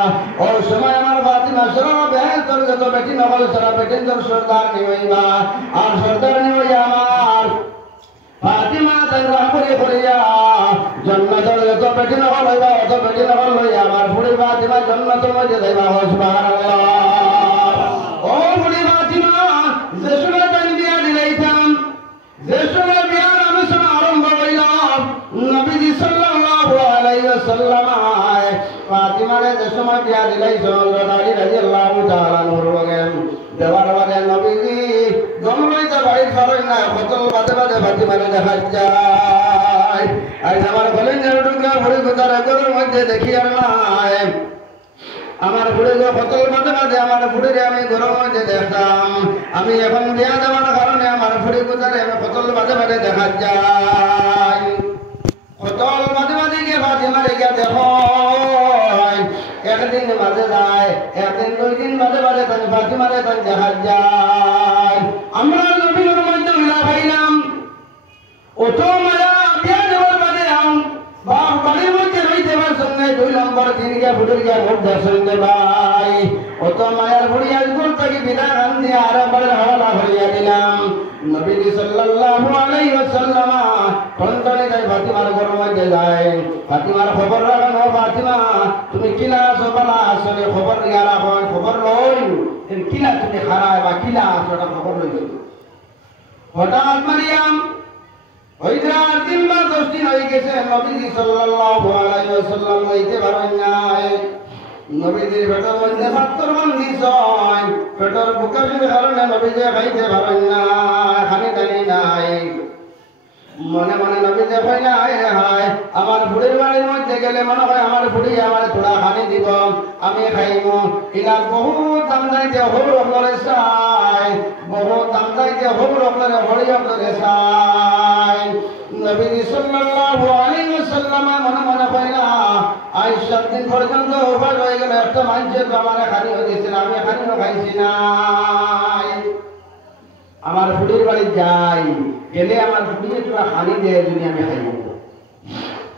ওই সময় আমার ফাতিমা সব বেহেশতের যত বেটি নবল সারা বেটিন তোর সর্দার নিহইবা আর সর্দার নিহইয়া আমার ফাতিমা তাঙ্গা করিয়া জন্নতের যত বেটি নবল হইবা অত বেটি নবল হইয়া আমার বুড়ি ফাতিমা জন্নতের মধ্যে যাইবা সুবহানাল্লাহ ও বুড়ি ফাতিমা যে সময় তাই বিয়া দিলাইতাম যে সময় বিয়ার অনুষ্ঠান আরম্ভ হইল নবীজি সাল্লাল্লাহু আলাইহি ওয়াসাল্লাম ফাতিমারে যে সময় বিয়া দিলাইছ আলী রাদিয়াল্লাহু তাআলা নূর বলেন দেওয়ার বাদে নবীজি জন্মাইতে বাড়ি সবাই না ফতল বাদে বাদে ফাতিমারে দেখা যায়। আজ আমার বলেন যে টুকরা ভরি কোথার একর মধ্যে দেখি আর নাই আমার বুড়ে ফতল বাদে বাদে আমার বুড়িরে আমি ঘরের মধ্যে দেখতাম। আমি এখন বিয়া দেওয়ার কারণে আমার বুড়ি কোথারে আমি ফতল বাদে বাদে দেখা যায়। ফতল বাদে বাদে গিয়ে ফাতিমারে গিয়ে দেখো একদিন বাদে যায় একদিন 2 দিন বাদে বাদে তাই ফাতিমারে তাই দেখা যায়। আমরা নবীর মধ্যে মিলা পাইলাম অত মায়া বিয়া দেওয়ার বাদে বাপ বাড়ির মধ্যে রইতে পারছেন না 2 নম্বর দিন গিয়া ফুটে গিয়া ভোট দর্শন দে ভাই অত মায়ার ভরি আজগুল থেকে বিদায় রান দিয়ে আর বাড়ির হাওলা হইয়া দিলাম। নবীজি সাল্লাল্লাহু আলাইহি ওয়াসাল্লাম টনটনে তাই ফাতিমার ঘরের মধ্যে যায়। ফাতিমার খবর রাখেন ও ফাতিমা তুমি কিলা আছো বলা আসলে খবর দিয়া রাখো খবর লই কিলা তুমি হারায় বা কিলা আছো এটা খবর লইছো। হঠাৎ মারিয়াম হইদ্রার 3 বা 10 দিন হয়ে গেছে নবীজি সাল্লাল্লাহু আলাইহি ওয়াসাল্লাম হইতে পারেন নাই। নবীজির পেটের মধ্যে 70 বন্দি ছয় পেটের বুকের কারণে নবীজি খাইতে পারেন না খানি দানি নাই। মনে মনে নবীজি কই না হায় আমার বুড়ির বাড়ির মধ্যে গেলে মনে হয় আমার বুড়ি আমার থোড়া খানি দিব আমি খাইব। ইলা বহুত দাম যাইতে হল আপনারে চাই বহুত দাম যাইতে হল আপনারে হরি আপনারে চাই। নবীজি সাল্লাল্লাহু আলাইহি ওয়াসাল্লাম মনে মনে কই না আজ 7 দিন পর্যন্ত উপাস হয়ে গেল একটা মানুষে তো আমার খানি হয়েছিল আমি খানিও খাইছি না। আমার বুড়ির বাড়ি যাই গেলে আমার বুড়িয়ে তোরা খানি দেয় যদি আমি খাইব।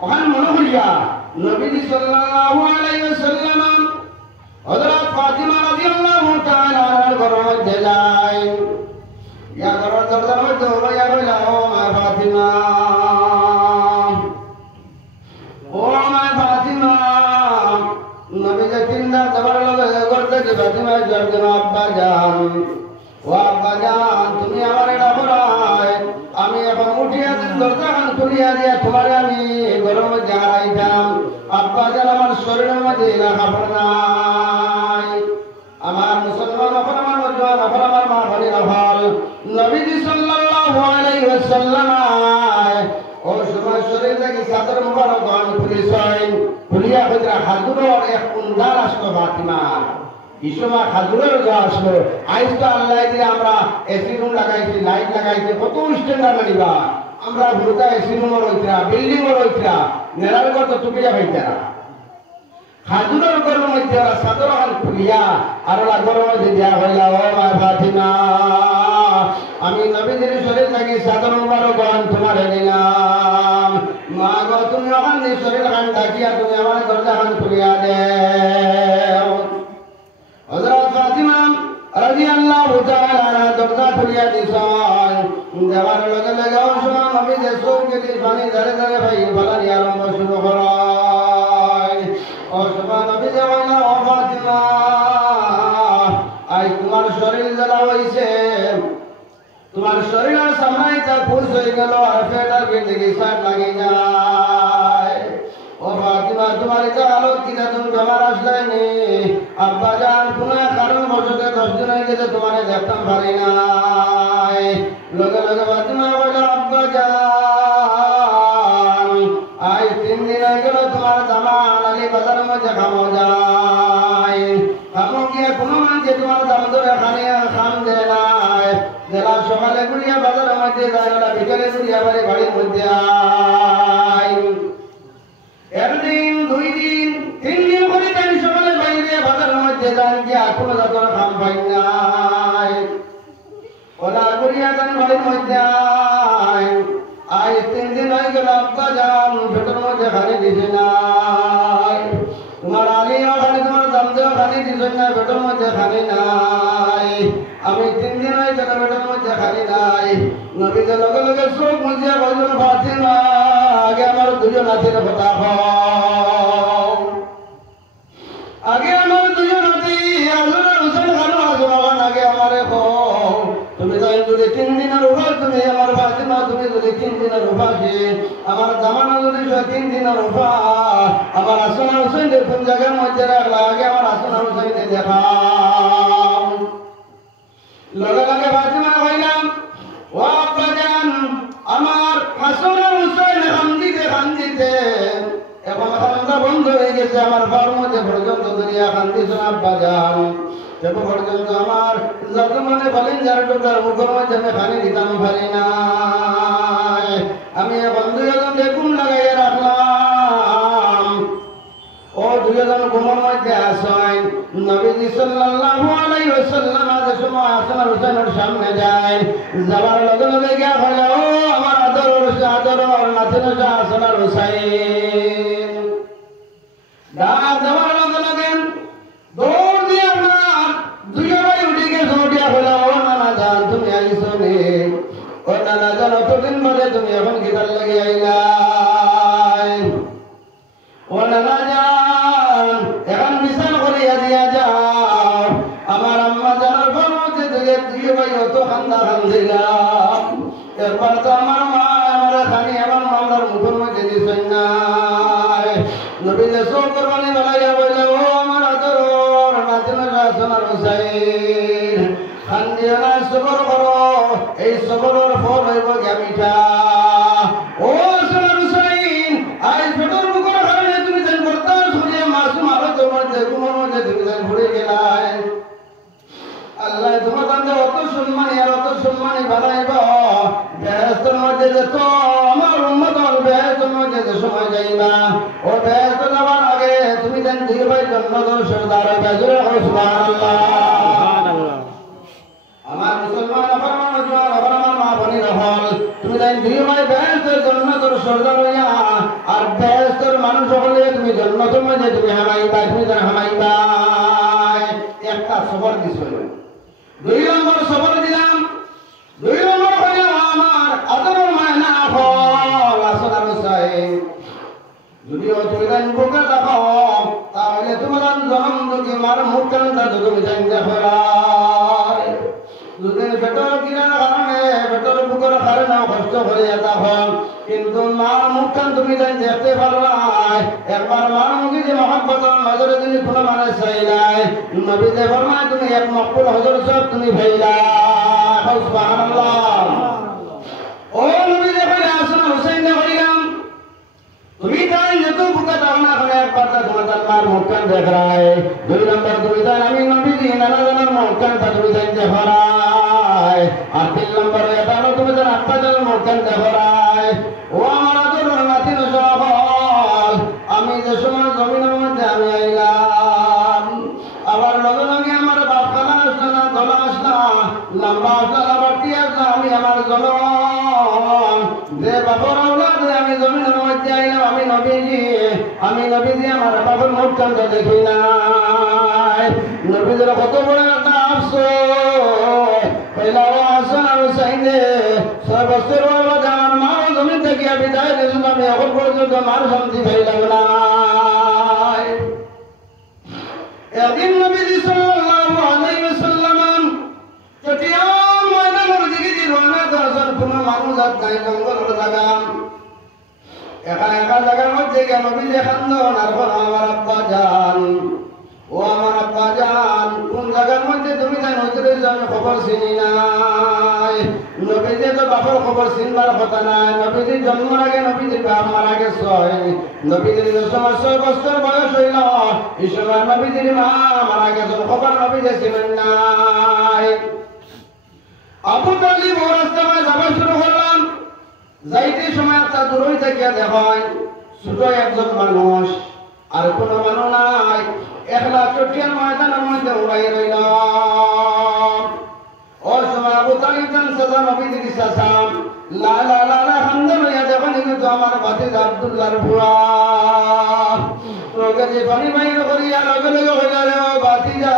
ওখানে মনে করিয়া নবীজি সাল্লাল্লাহু আলাইহি ওয়াসাল্লাম হযরত ফাতিমা রাদিয়াল্লাহু তাআলা আনহার ঘরের মধ্যে যায়। ইয়া ঘরের দরজার মধ্যে ওবাইয়া কইলা ও মা ফাতিমা ও মা ফাতিমা। নবীজি চিন্তা যাবার লগে করতে কি ফাতিমা জর্জন আব্বা যান ও আব্বা যান তুমি আমার এটা করায় আমি এখন উঠিয়া দিন দরজাখান খুলিয়া দিয়া তোমারে আমি ঘরের মধ্যে হারাইতাম। আব্বা যান আমার শরীরের মধ্যে কাপড় নাই আমার মুসলমান এখন আমার নজওয়ান এখন আমার মা বলি নফল। নবীজি সাল্লাল্লাহু আলাইহি ওয়াসাল্লাম ও সময় শরীর থেকে চাদর মুবারক খুলিছেন খুলিয়া হইতে হাজুরের এক কুন্দার আসলো ফাতিমা। এই সময় হাজুরের আসলো আইস তো আল্লাহ দিয়ে আমরা এসি রুম লাগাইছি লাইট লাগাইছি কত স্ট্যান্ডার্ড মানিবা আমরা ভুলতা এসি রুমও রইতা বিল্ডিংও রইতা নেড়ার ঘর তো টুকিয়া পাইতা হাজুরের ঘরের মধ্যে চাদর খুলিয়া আর ঘরের মধ্যে দেওয়া হইলা ও মা ফাতিমা আমি নবীজির শরীর থেকে চাদর মুবারক তোমারে দিলাম। মা গো তুমি ওখান দিয়ে শরীর খান ডাকিয়া তুমি আমার দরজা খান খুলিয়া দেও। হযরত ফাতিমা রাদিয়াল্লাহু তাআলা আনহা দরজা খুলিয়া দিছেন। দেওয়ার লগে লগে ওই সময় নবীজি চৌকে দিয়ে পানি ধারে ধারে ভাই বলানি আরম্ভ শুরু করেন। ও সময় নবীজি বললেন ও ফাতিমা আজ তোমার শরীর জ্বালা হইছে তোমার শরীরের সামনাইটা ফুস হয়ে গেল আর ফেটার জিন্দগি সাত লাগি যায়। ও ফাতিমা তোমার এটা হালত কিনা তুমি বেমার আসলেনি আব্বা জান কোন কারণ বসতে 10 দিন হয়ে গেছে তোমার দেখতাম পারি নাই। লগে লগে ফাতিমা বলল আব্বা জান আজ 3 দিন হয়ে গেল তোমার দামান আলী বাজারের মধ্যে খামো যায় খামো গিয়ে কোনো মানুষে তোমার দাম ধরে খান দেয় নাই। যারা সকালে গুড়িয়া বাজারের মধ্যে যায় ওরা বিকেলে গুড়িয়া বাড়ির মধ্যে আয়। 1 দিন 2 দিন 3 দিন করে তাই সকালে বাইরে বাজারের মধ্যে যান গিয়া কোনো জাতর খাম পাই নাই। ওরা গুড়িয়া যান বাড়ির মধ্যে আয় আজ 3 দিন হয়ে গেল আব্বা যান পেটের মধ্যে খালি দিছে নাই। তোমার আলিও খালি তোমার দামদেও খালি দিছে না পেটের মধ্যে খালি নাই। আমি 3 দিন হয়ে গেল পেটের মধ্যে খালি নাই। নবীজি লগে লগে চোখ মুজিয়া বললেন ফাতিমা আগে আমার 2 জন আছে কথা কও আগে আমার 2 জন আছে আল্লাহ হুসেন খানু আসবান আগে আমারে কও তুমি তাই যদি 3 দিনের উপাস তুমি আমার ফাতিমা তুমি যদি 3 দিনের উপাসে আমার জামানা যদি 3 দিনের উপাস আমার আসনা হুসেন দেখাও। লগে লগে ফাতিমা কইলাম, ও আব্বাজান, আমার হাসনের হুসাইন কান্দিতে কান্দিতে এখন কান্দা বন্ধ হয়ে গেছে, আমার ফার্মতে পর্যন্ত দুনিয়া কান্দিছে না আব্বাজান। তবে পর্যন্ত আমার যত মনে বলেন যার টোটার মুখের মধ্যে আমি পানি দিতাম পারি না। আমি এখন দুজন বেগুন লাগাইয়া রাখলাম। ও দুজন ঘুমের মধ্যে আসেন। নবীজি সাল্লাল্লাহু আলাইহি ওয়াসাল্লাম আজ সময় হাসান আর হুসাইনের সামনে যায়। যাবার লগে লগে গিয়া বলে, ও আমার আদর নাতিন হাসান আর হুসাইন। ডাক দেওয়ার লগে লগে দৌড় দিয়ে আপনার দুজন ভাই উঠে গেছে। উঠিয়া বলে, ও নানা জান, তুমি আইসো নে? ও নানা জান, অতদিন পরে তুমি এখন গিটার লাগিয়ে আইলাই? ও নানা জান, এখন বিছান করিয়া দিয়া যাও। আমার আম্মা জানার পর মধ্যে দুই ভাই অত কান্দা কান্দিলাম। এরপর তো আমার মা আমার খানি আমার মামলার মুখের মধ্যে দিছেন নাই। নবী যে সব কোরবানি বেলাইয়া বললে, ও আমার আদর নাতিন হাসান আর হুসাইন, কান্দিও না, সবর করো। এই সবরের ফল হইব গিয়া মিঠা। ও হাসান আর হুসাইন, আজ ছোটর মুখের কারণে তুমি যেন বর্তার শুনিয়ে মাসুম আলোচনার মধ্যে ঘুমের মধ্যে তুমি যেন ভুলে গেলাই। আল্লাহ তোমার কাছে অত সম্মানী আর অত সম্মানী বানাইব। বেহেশতের মধ্যে যে তো আমার উম্মত বেহেশতের মধ্যে যে সময় যাইবা, ও বেহেশত যাবার আগে তুমি যেন দুই ভাই জন্মদর সরদার বেজরে হয়। সুবহানাল্লাহ। আমার মুসলমান আমার মা বনি রহল, তুমি যেন দুই ভাই বেহেশতের জন্মদর সরদার হইয়া আর বেহেশতের মানুষ হলে তুমি জন্মতের মধ্যে তুমি হামাইবা, তুমি যেন হামাইবা। একটা সবর দিছিল। দুই নম্বর সবর দিলাম। দুই নম্বর হইল আমার আদরের মায়না হল হাসান আর হুসাইন। যদি অচৈদান বুকে দেখো তাহলে তোমার জনম দুঃখী মার মুখ কান্তা তুমি জানতে পারাই। দুদিন পেটর কিনার কারণে পেটর বুকের কারণে কষ্ট করিয়া দেখো, কিন্তু মার মুখখান তুমি দেখতে পারলাই। একবার মার মুখে যে মহব্বতের নজরে তুমি কোনো মানে চাইলাই, নবী যে ফরমায় তুমি এক মকবুল হজর সব তুমি ভাইলা। সুবহানাল্লাহ। ও নবী যে কইলা হাসান হুসাইন যে কইলাম, তুমি তাই যত বুকে দাও না করে একবার তোমার মার মুখখান দেখায়। দুই নম্বর তুমি তাই আমি নবীজি নানা জানার মুখখান তুমি দেখতে পারাই। আর তিন নম্বর এটা তুমি তার আত্মা জানার মুখখান দেখায়। ও আমার আদরের নাতিন সকল, আমি যে সময় জমিনের মধ্যে আমি আইলাম, আবার লগে লগে আমার বাপ খালা আসলা না, ধলা আসলা, লম্বা আসলা, বাড়তি আসলা, আমি আমার জনম যে বাপর আওলাদ আমি জমিনের মধ্যে আইলাম। আমি নবীজি আমার বাপের মুখখান দেখি নাই। নবীদের কত বড় একটা আফসোস। পয়লা ও হাসান আর হুসাইনে 6 বছর বাদে আমার মা জমিন থেকে বিদায় দিয়েছিল। আমি এখন পর্যন্ত মার শান্তি পাইলাম না। একদিন নবীজি সাল্লাল্লাহু আলাইহি ওয়াসাল্লাম চটিয়াম ময়দানের দিকে রওনা করেছেন। কোনো মানুষ আর নাই, জঙ্গলের জায়গা। একা একা জায়গার মধ্যে গিয়ে নবীজি কান্দন আর আমার আব্বা জান, ও আমার আব্বা জান, কোন জায়গার মধ্যে তুমি জানো আমি খবর চিনি নাই। নবীজি তো বাপর খবর চিনবার কথা নাই। নবীজি জন্মের আগে নবীজির বাপ মারা গেছে। নবীজির যে সময় 6 বছর বয়স হইল, এই সময় নবীজির মা মারা গেছে, খবর নবীজি চিনেন নাই। আবু তালিব ও রাস্তায় যাওয়া শুরু করলাম। যাইতে সময় একটা দূরই থেকে দেখায় ছোট একজন মানুষ, আর কোনো মানুষ নাই। একলা চটিয়ার ময়দানের মধ্যে উড়াই রইল। ওর সময় আবু তালিব জান সাজা নবীজির সাসাম লা লা লা লা হামদা লইয়া দেখেন, কিন্তু আমার ভাতিজা আব্দুল্লাহর বুয়া তোকে যে পানি বাইর করিয়া লগে লগে হইলা রে ভাতিজা,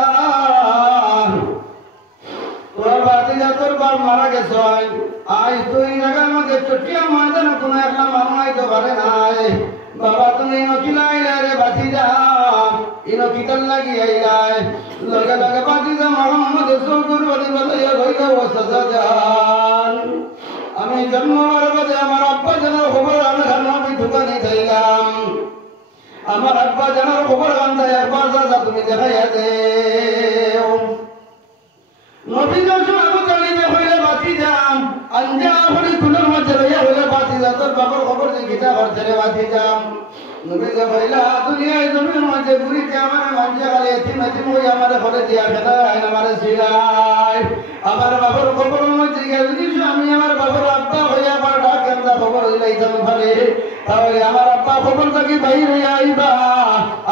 তোর ভাতিজা তোর বাপ মারা গেছে। আজ তুই জায়গার মধ্যে চটিয়া ময়দানে কোনো একটা মানুষ আইতে পারে নাই। বাবা তুমি ইনকিলা আইলাই রে ভাতিজা, ইনকিটার লাগি আইলাই। লগে লগে ভাতিজা মোহাম্মদ সুকুর বলি বলাইয়া রইল, ও সাজা জান, আমি জন্ম বাদে আমার আব্বা যেন খবর আমি দোকানে যাইলাম। আমার আব্বা জানার খবর গান্ধায় আব্বা যা তুমি দেখাইয়া দে নবী যখন আবু তালিবে হইলে বাতি যাম আঞ্জা হরি তুলের মধ্যে লইয়া হইলে বাতি যা তোর বাবার খবর যে গীতা করছে রে বাতি যাম নবী যে হইলা দুনিয়ায় জমির মধ্যে ঘুরিতে আমার মাঝে গেলে এতিম এতিম হই আমার ঘরে দিয়া খেলা হয় আমার সিলাই আমার বাবার খবরের মধ্যে গিয়ে যদি আমি আমার বাবার আব্বা হইয়া আমার ডাক কেন্দ্রা খবর হইলাইতাম ফলে তাহলে আমার আব্বা খবর থাকি বাইর হইয়া আইবা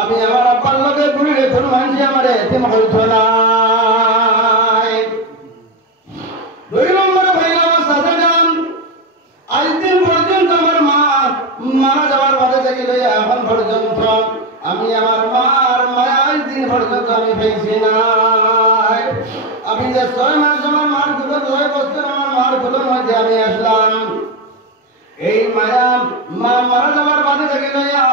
আমি আমার আব্বার লগে ঘুরিলে কোন মানুষ আমার এতিম হইত না দুই নম্বরে হইল আমার সাথে যান আজ দিন পর্যন্ত আমার মা মারা যাওয়ার বাদে থেকে লইয়া এখন পর্যন্ত আমি আমার মার মায়া আজ দিন পর্যন্ত আমি পেয়েছি না আমি যে 6 মাস আমার মার দুটো 6 বছর আমার মার দুটোর মধ্যে আমি আসলাম এই মায়া মা মারা যাওয়ার বাদে থেকে লইয়া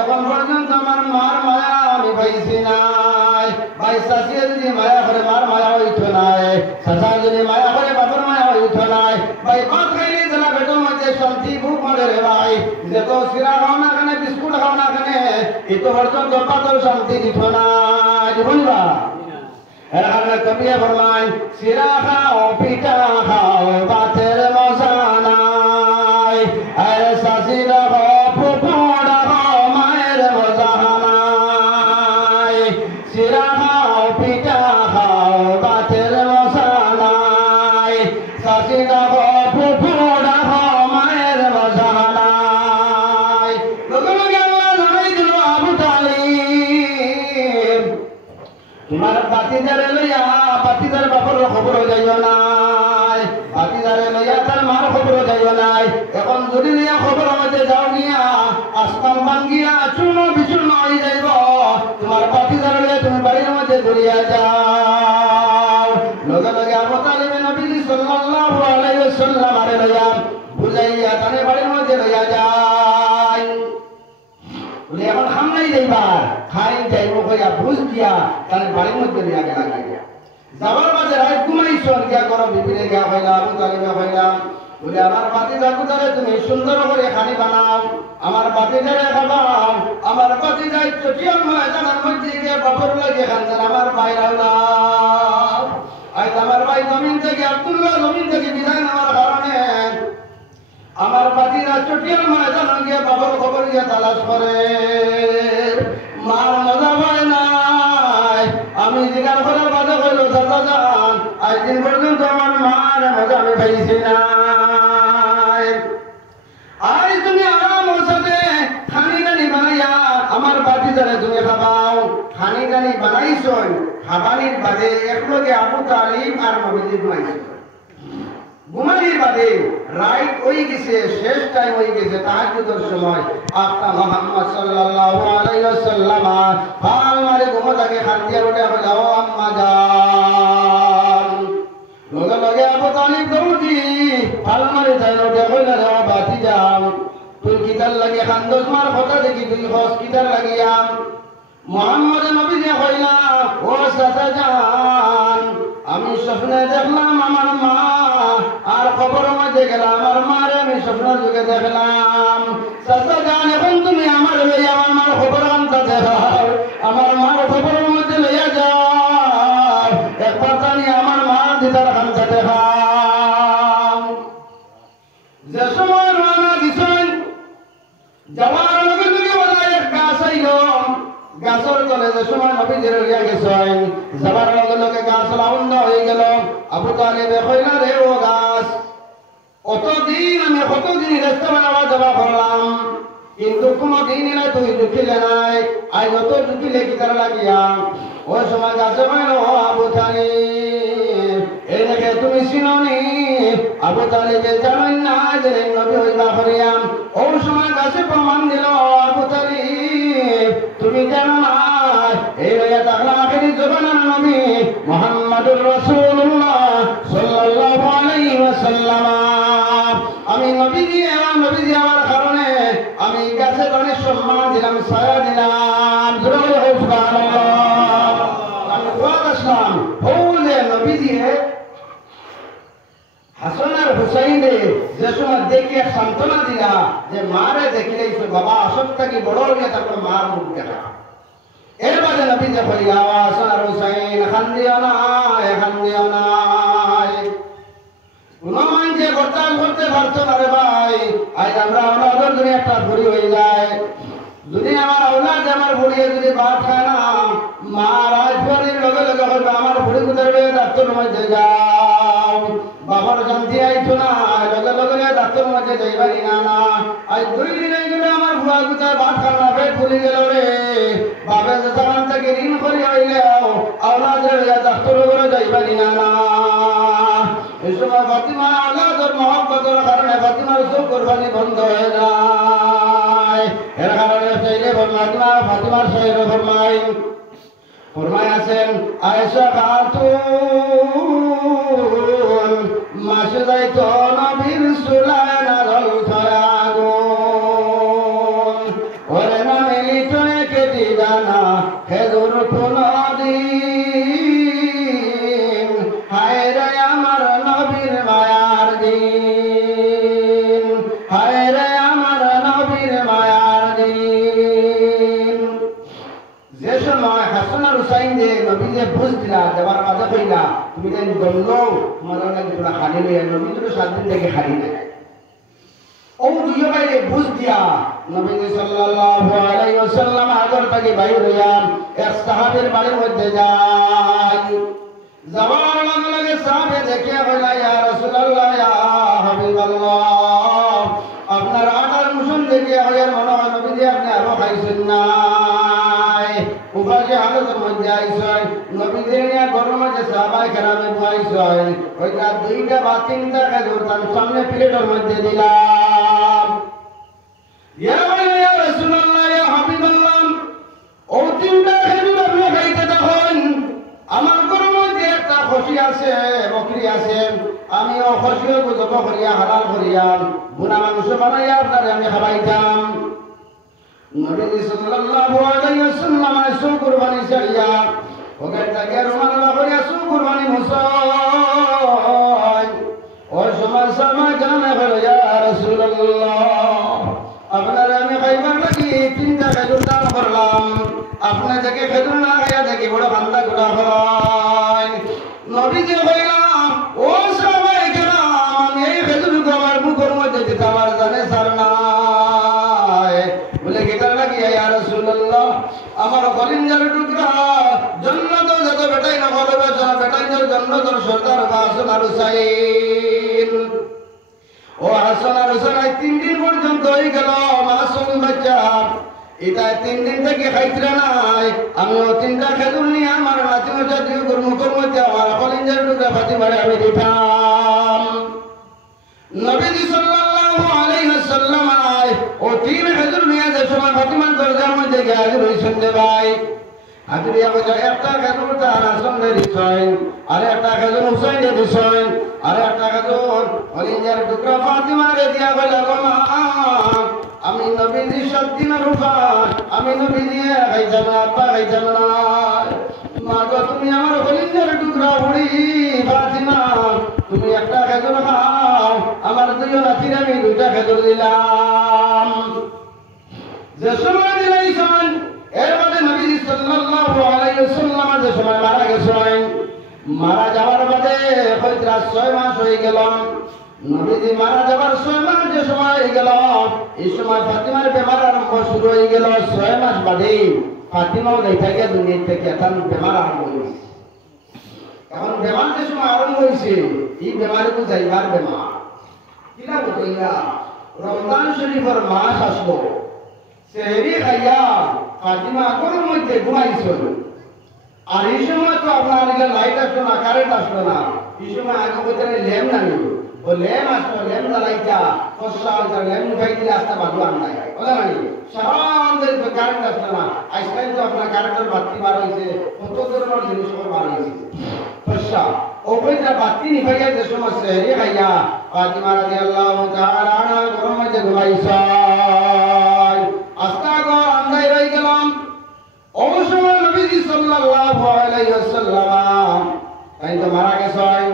এখন পর্যন্ত আমার মার মায়া আমি পাইছি নাই ভাই শাশিয়ে যদি মায়া করে মার মায়া হইত নাই শাশা যদি মায়া করে বাবার মায়া হইত নাই ভাই ভাত খাইলে জেলা পেটের মধ্যে শান্তি ভুক মরে রে ভাই যে তো সিরা খাও না কেন বিস্কুট খাও না কেন এত পর্যন্ত পাতর শান্তি দিত না বলবা এর কারণে কবিয়া ফরমায় সিরা খাও পিঠা খাও ভাতের মজা নাই আর শাশিরা পকোড়া খাও মায়ের মজা নাই সিরা খাও পিঠা খাও ভাতের মজা নাই শাশিরা পকোড়া খাও মায়ের মজা নাই লগে লগে আল্লাহ জানাই দিল আবু তালিব তোমার বাতিদারে লইয়া বাতিদার বাপর খবর যাইও নাই বাতিদারে লইয়া তার মার খবর যাইও নাই এখন যদি নিয়া খবর আমাদের যাও গিয়া আসমান ভাঙ্গিয়া চূর্ণ বিচূর্ণ হয়ে যাইব তোমার বাতিদারে লইয়া তুমি বাড়ির মধ্যে ঘুরিয়া যাও লগে লগে আবু তালিব নবী সাল্লাল্লাহু আলাইহি ওয়াসাল্লাম আরে লইয়া বুঝাইয়া তারে বাড়ির মধ্যে লইয়া যায় বলে এখন খামলাই যাইবার খাই যাইব কইয়া বুঝ দিয়া তার বাড়ির মধ্যে নিয়ে গেলা গাইয়া যাবার মাঝে রাত ঘুমাইছ গিয়া করো বিবিরে গিয়া হইলা আবু তালিবে হইলা বলে আমার বাতি যাকু তারে তুমি সুন্দর করে খানি বানাও আমার বাতি যারে খাবাও আমার বাতি যাই চটিয়াল ময়দানের মধ্যে গিয়ে বাপর লাগে খানছেন আমার ভাইরাও না আজ আমার ভাই জমিন থেকে আব্দুল্লাহ জমিন থেকে বিদায় নেওয়ার কারণে আমার বাতিরা চটিয়াল ময়দান গিয়ে বাবার খবর গিয়ে তালাশ করে মার মজা হয় নাই আমি জিজ্ঞাসা করার বাদে হইল চাচা যান আজ দিন পর্যন্ত আমার মার মজা আমি পাইছি না আজ তুমি আরামের সাথে খানি টানি বানাইয়া আমার বাতিদারে তুমি খাবাও খানি টানি বানাইছ খাবানির বাদে একলগে আবু তালিব আর নবীজি ঘুমাইছিল ঘুমানির বাদে রাইট হয়ে গেছে শেষ টাইম হয়ে গেছে তাহাজ্জুদের সময় আকা মুহাম্মদ সাল্লাল্লাহু আলাইহি ওয়াসাল্লাম ফাল মারে ঘুমো থাকে খান্দিয়া ওঠে বলে ও আম্মা জান লগে লগে আবু তালিব দৌড়ি ফাল মারে যাই ওঠে কইলা রে বাতি যাও তুই কিতার লাগে খান্দস মার কথা দেখি তুই হস কিতার লাগিয়া মুহাম্মদ নবী যে কইলা ও চাচা জান আমি স্বপ্নে দেখলাম আমার মা আর খবর মধ্যে গেলাম আমার মার আমি স্বপ্নের যুগে দেখলাম চাচা জান এখন তুমি আমার লইয়া আমার মার খবর আনতে দেখাও আমার মার খবরের মধ্যে লইয়া যাও একবার জানি আমার মার দিদার আনতে দেখাও যে সময় রানা দিছেন যাওয়ার লগে লগে বলা এক গাছ আইল গাছের তলে যে সময় নবীজি রইয়া গেছেন যাবার লগে লগে গাছ লাউন্ড হয়ে গেল আবু তালিবে কইলা রে ও গাছ কতদিন আমি কতদিন রাস্তা বানাবা যাবা করলাম কিন্তু কোনদিন না তুই ঢুকিলে নাই আজ যত ঢুকিলে কি তার লাগিয়া ওই সময় গাছে বলল ও আবু তালিব এই দেখে তুমি চিননি আবু তালিবে জানেন না যে নবী হইবা করিয়াম ওই সময় গাছে প্রমাণ দিল আবু তালিব তুমি জানো না এই লইয়া তাহলে আখেরি জবানের নবী মুহাম্মদুর রাসূলুল্লাহ সাল্লাল্লাহু আলাইহি ওয়াসাল্লাম আমি নবীজি আমার কারণে আমি গাছে অনেক সম্মান দিলাম ছায়া দিলাম সুবহানাল্লাহ আমি দোয়া করলাম ও যে নবীজি হাসান আর হুসাইন যে সময় দেখি সান্ত্বনা দিলা যে মারে দেখিলেই বাবা আসক্তা কি বড় হইয়া তারপর মার মুখ দেখা এর বাদে নবী যে কইলা হাসান আর হুসাইন খান্দিও না কোন মানুষে বর্তান করতে পারতো না রে ভাই আজ আমরা আমাদের যদি একটা ভুড়ি হয়ে যায় যদি আমার আওলাদ আমার ভুড়িয়ে যদি ভাত খায় না মা রাজবাড়ির লগে লগে বলবে আমার ভুড়ি কুদারবে ডাক্তার মধ্যে যাও বাবার শান্তি আইতো না লগে লগে ডাক্তার মধ্যে যাইবারি না আজ 2 দিন হয়ে গেল আমার ভুয়া কুদার ভাত খানা পেট ফুলি গেল রে বাবা যেমন থেকে ঋণ করি হইলেও আওলাদের ডাক্তার করে যাইবারি না এই সময় ফাতিমা আওলাদের মহব্বতের কারণে ফাতিমার চোখ কোরবানি বন্ধ হয়ে যায় এর কারণে সেইলে ফাতিমার শহীদ ফরমাই আছেন আয়েশা খাতুন মাসে যাইত নবীর সুলায়ন আরল থয়াগুন ওরে না মিলিত কেটি জানা খেজুর তুনদিন হায় রে আমার নবীর মায়ার দিন হায় রে আমার নবীর মায়ার দিন যে সময় হাসান আর হুসাইন যে নবী যে বুঝ দিলা দেবার মাঝে কইলা তুমি যেন দন্ড তোমার অনেক তোরা হারি লইয়া নবী তো 7 দিন থেকে হারি না ও দুইও বাইরে বুঝ দিয়া নবী সাল্লাল্লাহু আলাইহি ওয়াসাল্লাম আগর থেকে বাইর হইয়া এক সাহাবীর বাড়ির মধ্যে যায় যাওয়ার লগে লগে সাহাবে দেখে কইলা ইয়া রাসূলুল্লাহ ইয়া হাবিবাল্লাহ আপনার আটার মুসন দেখে হইয়ার মনে হয় নবী দিয়ে আপনি আরো খাইছেন না উপাসে হালতের মধ্যে আইসয় নবীদের নিয়ে ঘরের মধ্যে সাহাবায়ে কেরামে বসাইছয় ওইটা 2টা বা 3টা খেজুর তার সামনে প্লেটের মধ্যে দিলাম ইয়া রাসূলুল্লাহ ইয়া হাবিবাল্লাহ ও 3টা খেজুর আপনি খাইতে দেখুন আমার ঘরের মধ্যে একটা খসি আছে বকরি আছে আমি ও খসিও জব করিয়া হালাল করিয়া বুনা মাংস বানাইয়া আপনারে আমি খাওয়াইতাম নবী সাল্লাল্লাহু আলাইহি ওয়াসাল্লাম আইসো কুরবানি ছাড়িয়া ওকে তাকে রুমানা করিয়া সু কুরবানি মুসাই ও সময় সময় জানা হলো ইয়া রাসূলুল্লাহ আপনার আমি খাইবার লাগি 3টা খেজুর দান করলাম আপনি থেকে খেজুর না খাইয়া দেখি বড় বান্দা গুলা হয় নবী যে কইলাম ও সাহাবায়ে কেরাম আমি এই খেজুর আমার মুখের মধ্যে দিতে আমার জানে সার নাই বলে কেটার লাগি ইয়া রাসূলুল্লাহ আমার কলিজার টুকরা জান্নাত যত বেটাই না বলবে বেটাই জান্নাতের সরদার হাসান আর হুসাইন ও হাসান আর হুসাইন 3 দিন পর্যন্ত হয়ে গেল মাসুম বাচ্চা এটা 3 দিন থেকে খাইতে নাই আমি ও 3টা খেজুর নিয়ে আমার নাতিমটা দিয়ে মুখের মধ্যে আমার কলিজার টুকরা ফাতিমারে আমি দিতাম নবী সাল্লাল্লাহু আলাইহি ওয়াসাল্লাম ও 3 খেজুর নিয়ে যে সময় ফাতিমার দরজার মধ্যে গিয়ে হাজির হইছেন যে ভাই হাজির হইয়া কইছে একটা খেজুর তার হাসানের দিছেন আর একটা খেজুর হুসাইনের দিছেন আর একটা খেজুর কলিজার টুকরা ফাতিমারে দিয়া কইলা মা আমি নবীজি 7 দিনের উপাস আমি নবী দিয়ে খাইতাম না আব্বা খাইতাম না মা গো তুমি আমার কলিজার টুকরা বুড়ি ফাতিমা তুমি একটা খেজুর খাও আমার 2 নাতির আমি 2টা খেজুর দিলাম যে সময় দিলাইছেন এর মধ্যে নবী সাল্লাল্লাহু আলাইহি ওয়াসাল্লাম যে সময় মারা গেছেন মারা যাওয়ার বাদে হয়তো 6 মাস হয়ে গেল নবীজি মারা যাবার 6 মাস যে সময় হয়ে গেল এই সময় ফাতিমার বেমার আরম্ভ শুরু হয়ে গেল 6 মাস বাদে ফাতিমাও দেখা গিয়ে দুনিয়া থেকে এখন বেমার আরম্ভ হয়েছে এখন বেমার যে সময় আরম্ভ হয়েছে এই বেমারে তো যাইবার বেমার কিনা বলইয়া রমজান শরীফের মাস আসলো সেহরি খাইয়া ফাতিমা ঘরের মধ্যে ঘুমাইছিল আর এই সময় তো আপনার লাইট আসলো না কারেন্ট আসলো না এই সময় আগে বলতে ল্যাম্প না নিল ও ল্যাম্প আসলো ল্যাম্প জ্বালাইতা ফসা ল্যাম্প উঠাই দিলে আসতে বাধু আনলাই ওলা মানে সারাদের কারেন্ট আসলো না আজকাল তো আপনার কারেন্টের বাতি বার হয়েছে কত ধরনের জিনিস বার হয়েছে ফসা ও কইটা বাতি নিভাইয়া যে সময় সেহরি খাইয়া ফাতিমা রাদিয়াল্লাহু তাআলা আনহা ঘরের মধ্যে ঘুমাইছে আস্তাগো আন্দাই রই গেলাম অবশ্যই নবীজি সাল্লাল্লাহু আলাইহি ওয়াসাল্লাম তাই তো মারা গেছেন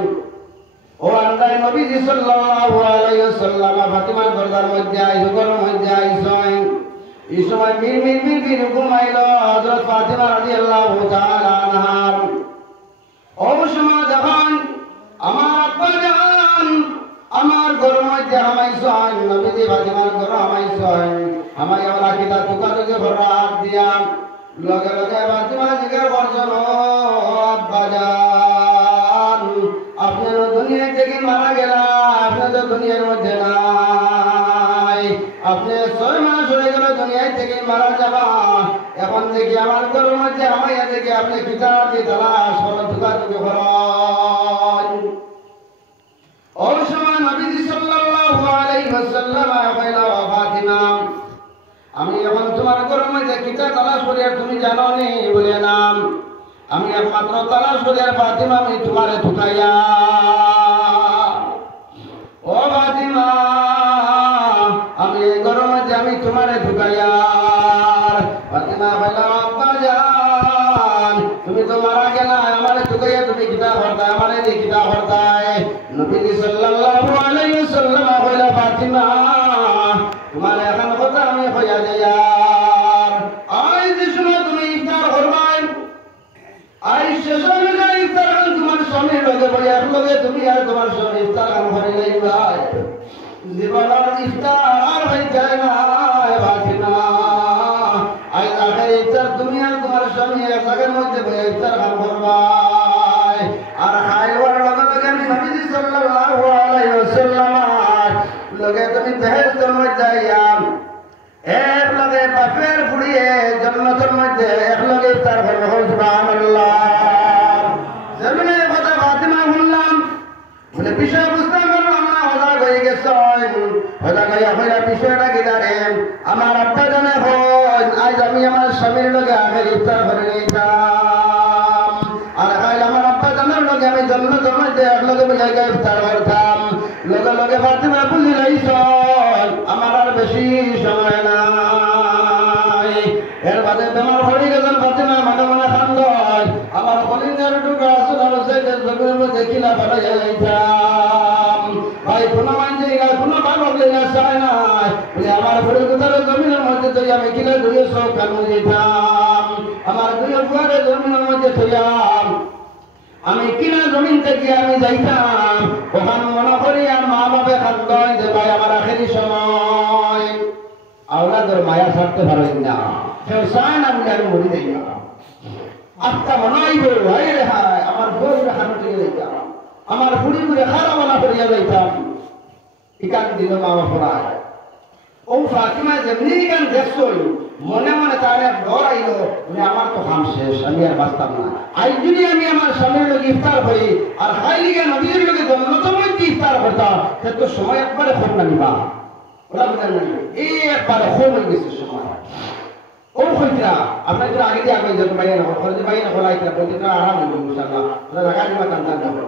ও আন্দাই সময় নবীজি সাল্লাল্লাহু আলাইহি ওয়াসাল্লাম ফাতিমার দরজার মধ্যে আইসো, ঘরের মধ্যে আইসেন। এই সময় মির ঘুমাইল হযরত ফাতিমা রাদিয়াল্লাহু তাআলা আনহার। অবসময় যখন আমার আব্বা জান আমার ঘরের মধ্যে হামাইছেন, নবীজি ফাতিমার ঘরে হামাইছেন, আমায় আমরা কিতা তুকা তুকে ভরা হাত দিয়া লগে লগে ফাতিমা জিজ্ঞাসা করছেন, ও আব্বা জান আপনি তো দুনিয়া থেকে মারা গেলা, আপনি তো দুনিয়ার মধ্যে নাই, আপনি 6 মাস হয়ে গেল দুনিয়া থেকে মারা যাবা, এখন থেকে আমার ঘরের মধ্যে আমাইয়া থেকে আপনি কিতাব দিয়ে তালাশ করো, তুকা তুকে করেন। ওই সময় নবীজি সাল্লাল্লাহু আলাইহি ওয়াসাল্লাম কইলা, ও ফাতিমা আমি এখন তোমার ঘরের মধ্যে কিতাব তালাশ করি আর তুমি জানো নি? বলে নাম আমি একমাত্র তালাশ করি আর ফাতিমা আমি তোমারে ঠুকাইয়া। ও ফাতিমা আমি এই ঘরের মধ্যে আমি তোমারে ঠুকাইয়া। ফাতিমা কইলা, আব্বা জান তুমি তো মারা গেলা, আমারে ঠুকাইয়া তুমি কিতাব করতা, আমারে দিয়ে কিতাব করতাই। নবী সাল্লাল্লাহু আলাইহি ওয়াসাল্লাম কইলা, ফাতিমা তোমার এখন কথা আমি কইয়া যাইয়ার, আই যে সময় তুমি ইফতার করবাই, আই শেষ হয়ে যায় ইফতার তোমার স্বামীর লগে বলে এক লগে তুমি আর তোমার স্বামী ইফতার কাম করে যাইবাই, জীবনের ইফতার আর হয়ে যায় না। ফাতিমা আই আখের ইফতার তুমি আর তোমার স্বামী এক জায়গার মধ্যে বলে ইফতার কাম করবাই, আর খাইবার লগে লগে আমি নবী সাল্লাল্লাহু আলাইহি ওয়াসাল্লাম লগে তুমি বেহেশতের মধ্যে যাইয়া এক লগে বাপের ফুড়িয়ে জান্নাতের মধ্যে এক লগে ইফতার করবে। সুবহানাল্লাহ। জমিনে কথা ফাতিমা শুনলাম বলে বিষয় বুঝতে পারলাম না, হজা হয়ে গেছেন, হজা হইয়া বিষয়টা কি জানেন? আমার আব্বা জানে হন আজ আমি আমার স্বামীর লগে আগের ইফতার করে নিতাম, আর খাইলে আমার আব্বা জানার লগে আমি জান্নাতের মধ্যে এক লগে জায়গায় ইফতার করতাম। লগে লগে ফাতিমা বুঝি লাইছন আমার আর বেশি সময় নাই। এর বাদে বেমার হয়ে গেছেন ফাতিমা, মনে মনে খান্দন আমার কলিজার টুকরা আসল আর সেটা জমির মধ্যে কিলা ফেলা যাইতাম। ভাই কোনো মানছে না, কোনো ভালো না চায় না বলে আমার ঘরে কোথাও জমিনের মধ্যে তো আমি কিলা ধুয়ে সব কানু যেতাম, আমার দুই ফুয়ারে জমিনের মধ্যে থইয়াম, আমি কিনা জমিন থেকে আমি যাইতাম, ওখান মনে করি আর মা বাপে খাদ্য যে ভাই আমার আখেরি সময় আওলাদের মায়া ছাড়তে পারেন না, কেউ চায় না বলে আমি মরি যাই না। আত্মা মনে হইব ভাই রে হায় আমার বউ খানো থেকে যাইতাম, আমার বুড়ি বুড়ি খারা মনা করিয়া যাইতাম, ইকান দিল মা বাপরা। ও ফাতিমা যেমনি গান দেখছই মনে মনে তার এক ডর আইল, আমার তো কাম শেষ, আমি আর বাঁচতাম না। আজ যদি আমি আমার স্বামীর লোক ইফতার করি আর খাইলিগা নবীর লোকে জন্মতম ইফতার করতাম, সে তো সময় একবারে খোঁজ না নিবা, ওরা বুঝলেন না এই একবারে খোঁজ হয়ে গেছে সময়। ও খৈতরা আপনার তো আগে দিয়ে আগে যেতে পাই না, খরচে পাই না খোলাই প্রতিটা আরাম হইব ইনশাআল্লাহ, ওরা রাখা দিবা কান্দান না।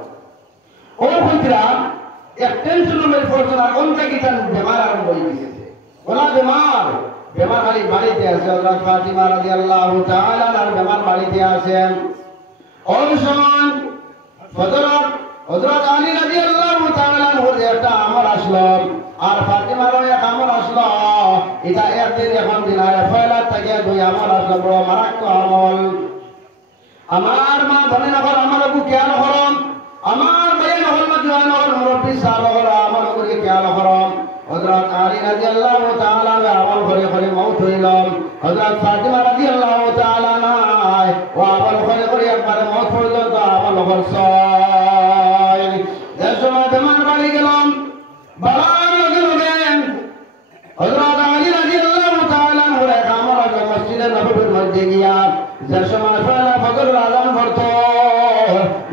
ও খৈতরা এক টেনশন মেরে পড়ছে না, কোন থেকে তার বেমার আরম্ভ হয়ে গেছে, ওরা বেমার বেমার খালি বাড়িতে আছে। হযরত ফাতিমা রাদিয়াল্লাহু তাআলা আর বেমার বাড়িতে আছেন। ওই সময় হযরত আলী রাদিয়াল্লাহু তাআলা ওর একটা আমল আসলো আর ফাতিমারও এক আমল আসলো, এটা একদিন এখন দিন আর ফয়লা থেকে দুই আমল আসলো, বড় মারাত্মক আমল। আমার মা বলে না আমার আবু খেয়াল করম, আমার ভাই নহল না জোয়ান নহল মুরব্বী সাহেব হল আমল করে খেয়াল করম। হযরত আলী রাদিয়াল্লাহু তাআলা আমল করে করে মওত হইলাম, হযরত ফাতিমা রাদিয়াল্লাহু তাআলা নাই ও আমল করে করে একবার মওত পর্যন্ত আমল করছেন। যে সময় বেমান বাড়ি গেলাম, বাড়ার লগে লগে হযরত আলী রাদিয়াল্লাহু তাআলা হরে আমল করে মসজিদে নববীর মধ্যে গিয়া যে সময় ফজরের আযান পড়তো,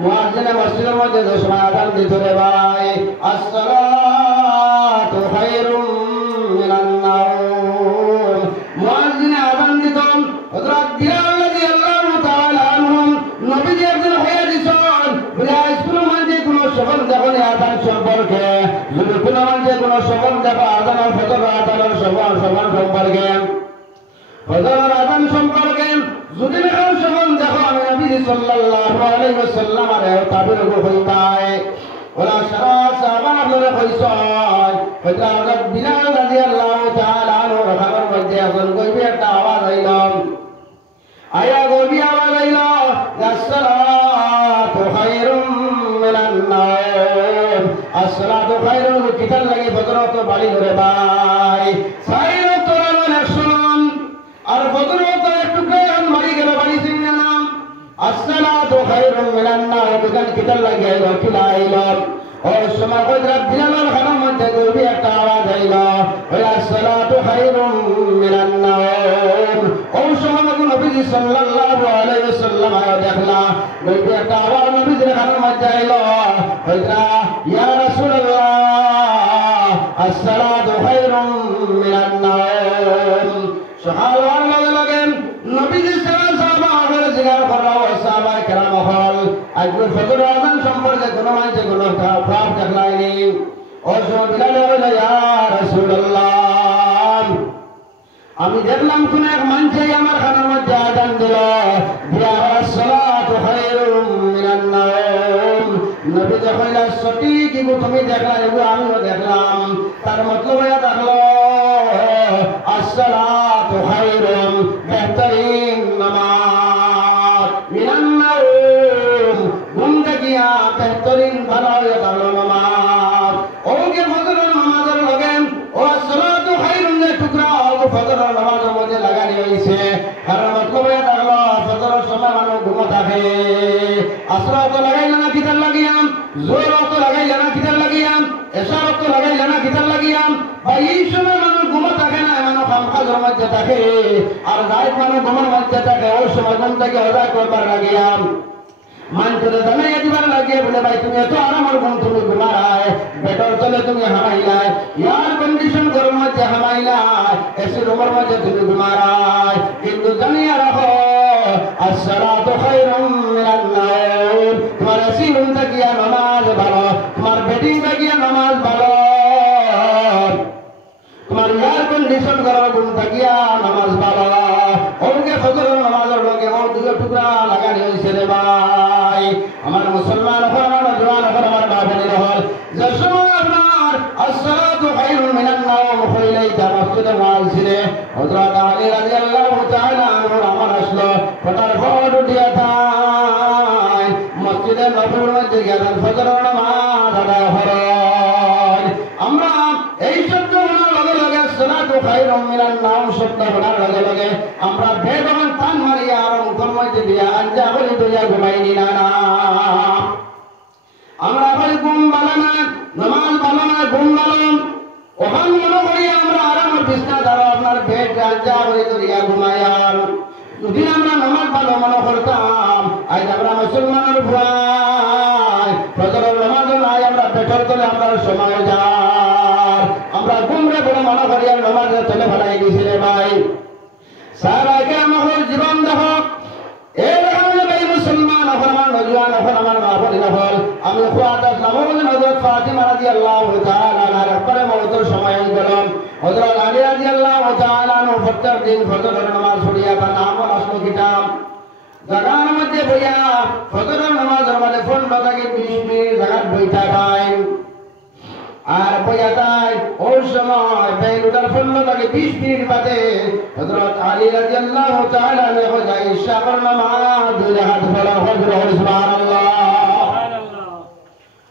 মুয়াজ্জিনে মসজিদের মধ্যে যে সময় আযান দিত রে ভাই, আসসালাতু খায়রুম মিনান নাওম, মুয়াজ্জিনে আযান দিত। হযরত বিলাল রাদিয়াল্লাহু তাআলা আনহু নবীজি একদিন হয়ে দিছেন বলে স্কুলের মধ্যে কোনো সফল যখন আযান সম্পর্কে যদি কোনো মধ্যে কোনো সফল দেখো আযান আর ফজরের আযানের সফল সম্পর্কে, ফজরের আযান সম্পর্কে যদি সফল দেখো আমি নবী সাল্লাল্লাহু আলাইহি ওয়াসাল্লাম আর তাবির হইতায় ওলা সারা সাহাবা আপনারা কইছয় হয়তো আমরা বিলাল রাদিয়াল্লাহু তাআলা আনহু রহমার মধ্যে এখন কইবে একটা আওয়াজ আইল আয়া গবি আওয়াজ আইল আসসালাতু খায়রুম মিনান নাওম আসসালাতু খায়রুম কিতাল লাগি ফজরত বাড়ি ধরে ভাই সাইরত তোরান শুনুন আর ফজরত একটু গান মারি গেল বাড়ি সিংনা নাম আসসালাতু খায়রুম মিনান নাওম বিকান কিতাল লাগি আইল কিলাইল ও সময় কইরা বিলালের খানার মধ্যে গবি একটা আওয়াজ আইল আসসালাতু খায়রুম মিনান নাওম ও সময় নবীজি সাল্লাল্লাহু আলাইহি ওয়াসাল্লাম দেখলা নবী একটা আওয়াজ নবীজির খানার মধ্যে আইল কইরা ইয়া রাসূলুল্লাহ আসসালাতু খায়রুম মিনান নাওম সুবহানাল্লাহ লাগে নবীজি সাহাবা আমাদের জিগার করলো সাহাবা কেরাম হল আজকে ফজর আযান সম্পর্কে কোনো মানুষে কোনো খারাপ দেখলাইনি ও সময় বিলাল বলে ইয়া রাসূলুল্লাহ আমি দেখলাম কোন এক মানুষে আমার খানার মধ্যে আযান দিল দিয়া আসসালাতু খায়রুম মিনান নাওম নবী যখন সঠিক কি তুমি দেখলা এগুলো আমিও দেখলাম তার মতলব এটা দেখলো আসসালাতু খায়রুম বেহতরিন নামাজ মিনান নাওম ঘুম থেকে বেহতরিন ভালো হয়ে গেল নামাজ ওকে ফজরের নামাজের লগে ও আসসালাতু খায়রুম এর টুকরা ও ফজরের নামাজের মধ্যে লাগানি হইছে কারণ মতলব এটা দেখলো ফজরের সময় মানুষ ঘুমো থাকে আসরা তো লাগাইল না কিতার লাগিয়াম জোর তো লাগাইল না কিতার লাগিয়াম এশারত তো লাগাইল না কিতার লাগিয়াম ভাই এই সময় মানুষ ঘুমো থাকে না মানুষ কামকাজের মধ্যে থাকে আর রাত মানুষ ঘুমের মধ্যে থাকে ওই সময় ঘুম থেকে অজা করবার লাগিয়াম মানুষের জানাইয়া দিবার লাগিয়ে বলে ভাই তুমি এত আরামের ঘুম তুমি ঘুমায় বেটার তলে তুমি হামাইলাই এয়ার কন্ডিশন ঘরের মধ্যে হামাইলাই এসি রুমের মধ্যে তুমি ঘুমায় কিন্তু জানিয়া রাখো আসসালাতু খায়রুম মিনান নাওম তোমার এসি রুম থাকিয়া নামাজ ভালো তোমার বেডিং থাকিয়া নামাজ ভালো তোমার এয়ার কন্ডিশন ঘরের ঘুম থাকিয়া নামাজ ভালো ওকে ফজরের নামাজের লগে ও দুটো টুকরা লাগানি হইছে রে ভাই আমার মুসলমান হল আমার জওয়ান হল আমার মা বোনের হল যে সময় আপনার আসসালাতু খায়রুম মিনান নাওম হইলেই তা মসজিদে ওয়াজিলে হযরত আলী রাদিয়াল্লাহু তাআলা আনহু আমার আসলো ফটাফট উঠিয়া যায় মসজিদে নববীর মধ্যে গিয়ে ফজরের নামাজ আদায় হয় আমরা এই শব্দগুলো লগে লগে আসসালাতু খায়রুম মিনান নাওম শব্দগুলো লগে লগে আমরা বেদমান টান মারিয়া আর মুখের মধ্যে দিয়া আঞ্জা বলি দিয়া ঘুমাইনি না আমরা ভাই ঘুম ভালো না নামাজ ভালো না ঘুম ভালো ওখান মনে করি আমরা আরামের বিছনা দ্বারা আপনার বেড আঞ্জা বলি দিয়া ঘুমাইয়ার যদি আমরা নামাজ ভালো মনে করতাম আজ আমরা মুসলমানের ভাই ফজরের নামাজ নাই আমরা পেটর তলে আমরা সময় যায় আমরা ঘুমরে বড় মনে করি আর নামাজের তলে ভালাই দিছি রে ভাই সারাকে আমার জীবন দেখো এর কারণে ভাই মুসলমান এখন আমার নজওয়ান এখন আমার মা বোন হল আমি খুয়াত আসলাম হযরত ফাতিমা রাদিয়াল্লাহু তাআলা আনহার পরে মওতের সময় গেল হযরত আলী রাদিয়াল্লাহু তাআলা আনহু প্রত্যেক দিন ফজরের নামাজ পড়িয়া তার নাম আসলো কিতাব জায়গার মধ্যে বইয়া ফজরের নামাজের মধ্যে ফোন বাজাকে 20 মিনিট জায়গার বইটা পায় আর বইয়া তাই ওই সময় বেলুটার ফোন বাজাকে 20 মিনিট বাদে হযরত আলী রাদিয়াল্লাহু তাআলা আনহু যায় ইশার নামাজ দুই রাকাত পড়া ফজর সুবহানাল্লাহ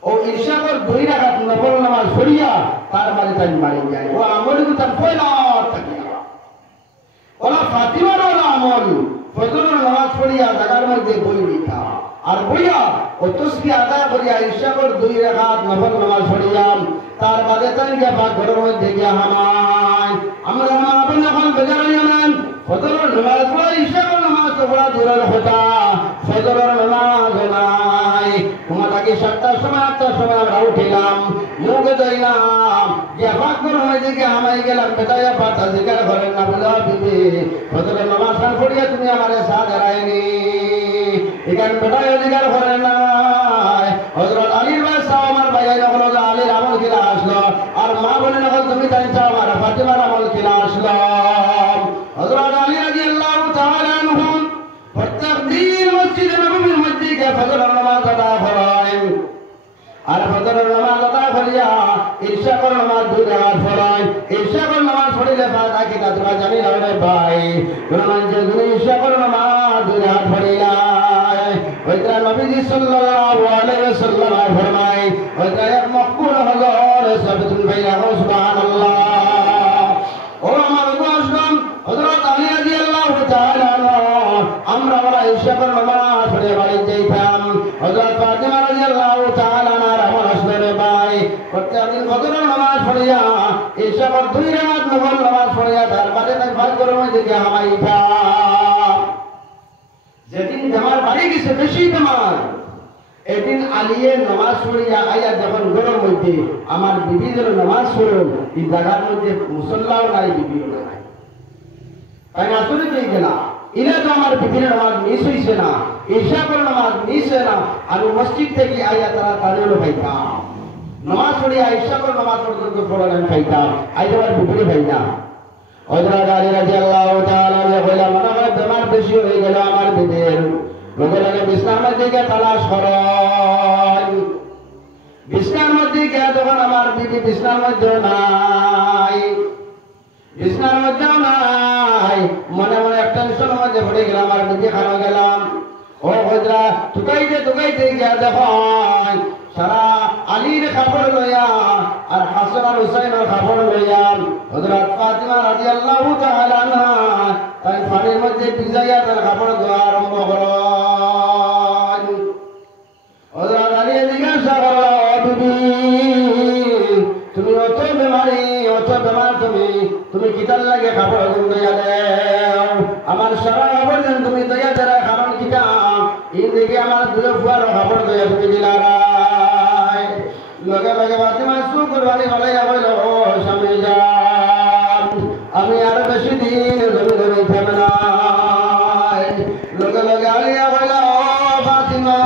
ও ইশার দুই রাকাত নফল নামাজ পড়িয়া তার মাঝে তাই মারি যায় ও আমলকে তার পয়লা থাকে ওলা ফাতিমার আমল ফজরের নামাজ পড়িয়া জায়গার মধ্যে বই দিতা আর বইয়া ও তসবিহ আদায় করিয়া ইশার দুই রাকাত নফল নামাজ পড়িয়া তার বাদে তাই গিয়া পাক ঘরের মধ্যে গিয়া হামায় আমরা মা বোন এখন বেজার হইয়ান ফজরের নামাজ পড়া ইশার নামাজ তো বড় দূরের কথা ফজরের নামাজ নাই তোমাকে 7টার সময় 8টার সময় আমরা উঠিলাম মুখে ধইলাম গিয়া পাক ঘরের মধ্যে গিয়া হামাই গেলাম বেটাইয়া পাতা জিকার করেন না বলে বিবি ফজরের নামাজ পড়িয়া তুমি আমারে সাথে রাইনি এখান বেটাইয়া জিকার করেন না হযরত আলীর বাদশা আমার ভাই যখন আলীর আমল কিলা আসলো আর মা বলে যখন তুমি জানছো আমার ফাতিমার আমল কিলা আসলো হযরত আলী রাদিয়াল্লাহু তাআলা আনহু প্রত্যেক দিন মসজিদে নববীর মধ্যে গিয়ে ফজরের নামাজ আদায় করেন আর ফজরের নামাজ আদায় করিয়া ইশার নামাজ দুই রাকাত পড়াই ইশার নামাজ পড়িলে ফাতিহা কি তোমরা জানি না রে ভাই কোন মানুষ যদি ইশার নামাজ দুই রাকাত পড়িলাই ওইটা নবীজি সাল্লাল্লাহু আলাইহি ওয়াসাল্লাম ফরমায় ওইটা এক মকবুল হজর সাবিতুন ভাইয়া সুবহানাল্লাহ ও আমার মুসলিম হযরত আলী রাদিয়াল্লাহু তাআলা আমরা ওরা ইশার নামাজ পড়ে বাড়ি যাইতাম হযরত ফাতিমা রাদিয়াল্লাহু তাআলা নার আমার আসলে ভাই প্রত্যেকদিন ফজরের নামাজ পড়িয়া ইশার দুই রাকাত নফল নামাজ পড়িয়া তারপরে তাই ফজরের মধ্যে গিয়ে হামাইতাম যেদিন আমার বাড়ি গেছে বেশি তোমার এদিন আলিয়ে নামাজ পড়িয়া আইয়া যখন ঘরের মধ্যে আমার বিবিদের নামাজ পড়ল এই জায়গার মধ্যে মুসল্লাও নাই বিবিও নাই তাই আসলে কি গেলা ইনা তো আমার বিবির নামাজ মিস হইছে না ইশার নামাজ মিস হয় না আমি মসজিদ থেকে আইয়া তারা তাদেরও পাইতাম নামাজ পড়িয়া ইশার নামাজ পর্যন্ত পড়ালেন পাইতাম আইয়া আমার বিবিরে পাইতাম হযরত আলী রাদিয়াল্লাহু তাআলা বলে মনে হয় বেমার বেশি হয়ে গেল আমার বিবির লোকে লাগে বিছনার মধ্যে গিয়ে তালাশ করেন বিছনার মধ্যে গিয়ে তখন আমার বিবি বিছনার মধ্যেও নাই বিছনার মধ্যেও নাই মনে মনে একটা টেনশনের মধ্যে পড়ে গেলাম আমার বিবি খানো গেলাম ও হজরা টুকাইতে গিয়া দেখুন সারা আলীর কাপড় লইয়া আর হাসান আর হুসাইনের কাপড় লইয়া হযরত ফাতিমা রাদিয়াল্লাহু তাআলা আনহা তাই পানির মধ্যে ভিজাইয়া তার কাপড় ধোয়া আরম্ভ করেন হযরত আলী জিজ্ঞাসা করল বিবি তুমি অত বেমার তুমি কিতার লাগে কাপড় ধুইয়া দেও আমার সারা কাপড় দেন তুমি দইয়া দেরা কারণ কিটা এই দিকে আমার দুটো ফুয়ার কাপড় দইয়া তুমি দিলারাই লগে লগে ফাতিমা শুকর বাড়ি বলাইয়া বলল ও স্বামী যান আমি আর বেশি দিন জমি থাকবে না লগে লগে আলিয়া বলল ও ফাতিমা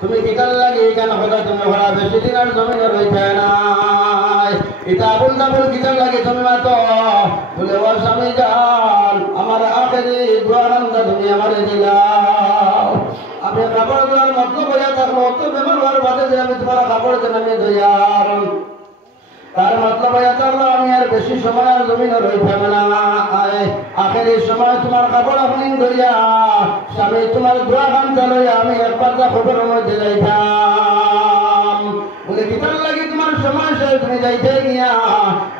তুমি কিতার লাগে কেন কথা তুমি ভরা বেশি দিন আর জমি রইছে না এটা আবুল তাবুল কিতার লাগে তুমি মাতো বলে ও স্বামী যান আমার আখেরি দুয়ারান্দা তুমি আমারে দিলাও আমি কাপড় দেওয়ার মতো বইয়া থাকবো অত বেমার হওয়ার বাদে যে আমি তোমার কাপড় দেন আমি দইয়ার তার মতলব বইয়া থাকলো আমি আর বেশি সময় আর জমিনে রই থাকবে না আখেরি সময় তোমার কাপড় আপনি দইয়া স্বামী তোমার দোয়া কান্তা লইয়া আমি একবার যা খবরের মধ্যে যাইতাম বলে কিতার লাগি তোমার সময় শেষ তুমি যাইতে গিয়া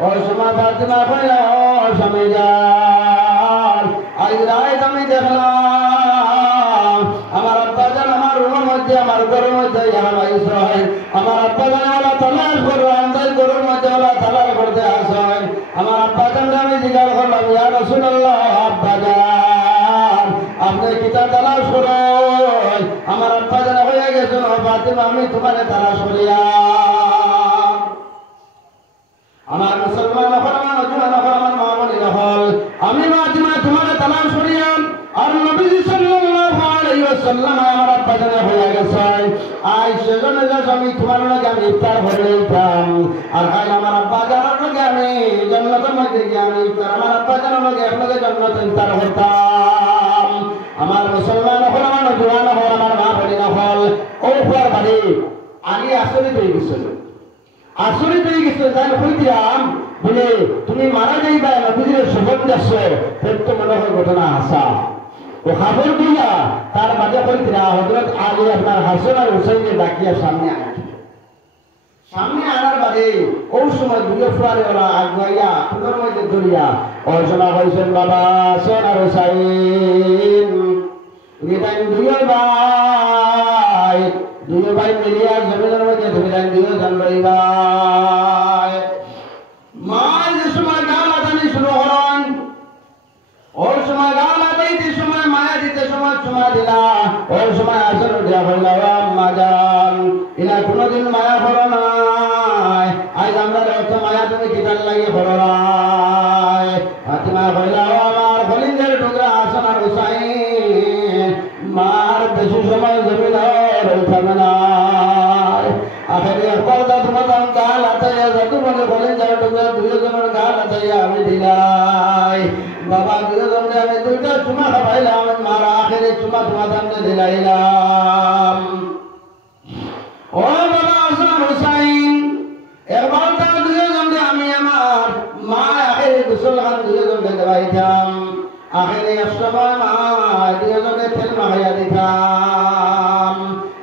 ও সময় ফাতিমা কইলা ও স্বামী যান আজ রাত আমি দেখলাম আমার আব্বা জান আমার রুমের মধ্যে আমার ঘরের মধ্যে আমার আব্বা জান ওরা তালাশ করবো আমাদের ঘরের মধ্যে ওরা তালাশ করতে আসেন আমার আব্বা জান আমি জিজ্ঞাসা করলাম ইয়া রাসূলুল্লাহ আব্বা জান আপনি কিতা তালাশ করেন আমার আব্বা জান হয়ে গেছেন ও ফাতিমা আমি তোমাকে তালাশ করিয়া আমার মুসলমান হল আমার নজুয়ান হল আমার মা বোন হল আমি ফাতিমা তোমাকে তালাশ করিয়াম আর নবীজি সাল্লাল্লাহু আলাইহি ওয়াসাল্লাম আমার আব্বা জান হয়ে গেছেন আই সেজন্য আমি তোমার লগে আমি ইফতার হইতাম আর আই আমার আব্বা জানের লগে আমি জান্নাতের মধ্যে গিয়ে আমি ইফতার আমার আব্বা জানের লগে একলগে জান্নাতে ইফতার হইতাম আমার মুসলমান হল আমার নজুয়ান হল আমার মা বোন হল ও পর বাড়ি আলী আসরিত হয়ে গেছে তাই কইতাম বলে তুমি মারা যাইবা নবীজির শপথ দিছো তো মনে হয় ঘটনা আসা ও খবর দিয়া তার বাদে কইতরা হযরত আলী আপনার হাসান আর হুসাইনকে ডাকিয়া সামনে আনার বাদে ওই সময় দুটো ফুয়ারে ওরা আগুয়াইয়া পুনর মধ্যে ধরিয়া ওই সময় হয়েছেন বাবা হাসান আর হুসাইন দুই ভাই মিলিয়া জমিনের মধ্যে ধরিলেন দুইজন রইবাই মা যে সময় গান আদানি শুরু হলেন ওই সময় গান আদাইতে সময় মায়া দিতে সময় দিলা ওই সময় আসর দেওয়া হইল আম্মা জান ইনা কোনোদিন মায়া হলো নাই আজ আমরা অর্থ মায়া তুমি কিতার লাগে হলো নাই ফাতিমা হইল আমার হলিদের টুকরা হাসান আর হুসাইন মার বেশি সময় জমিন রইথাবে না আখেরি একবার তোমার গান আতাইয়া যাতে বলে বলেন যারা টুকরা দুজনের গান আতাইয়া আমি দিলাই বাবা দুজনকে আমি দুইটা চুমা খাবাইলাম মারা আখেরি চুমা তোমার সামনে দিলাইলাম ও দুজনে তেল মাখাইয়া দিতাম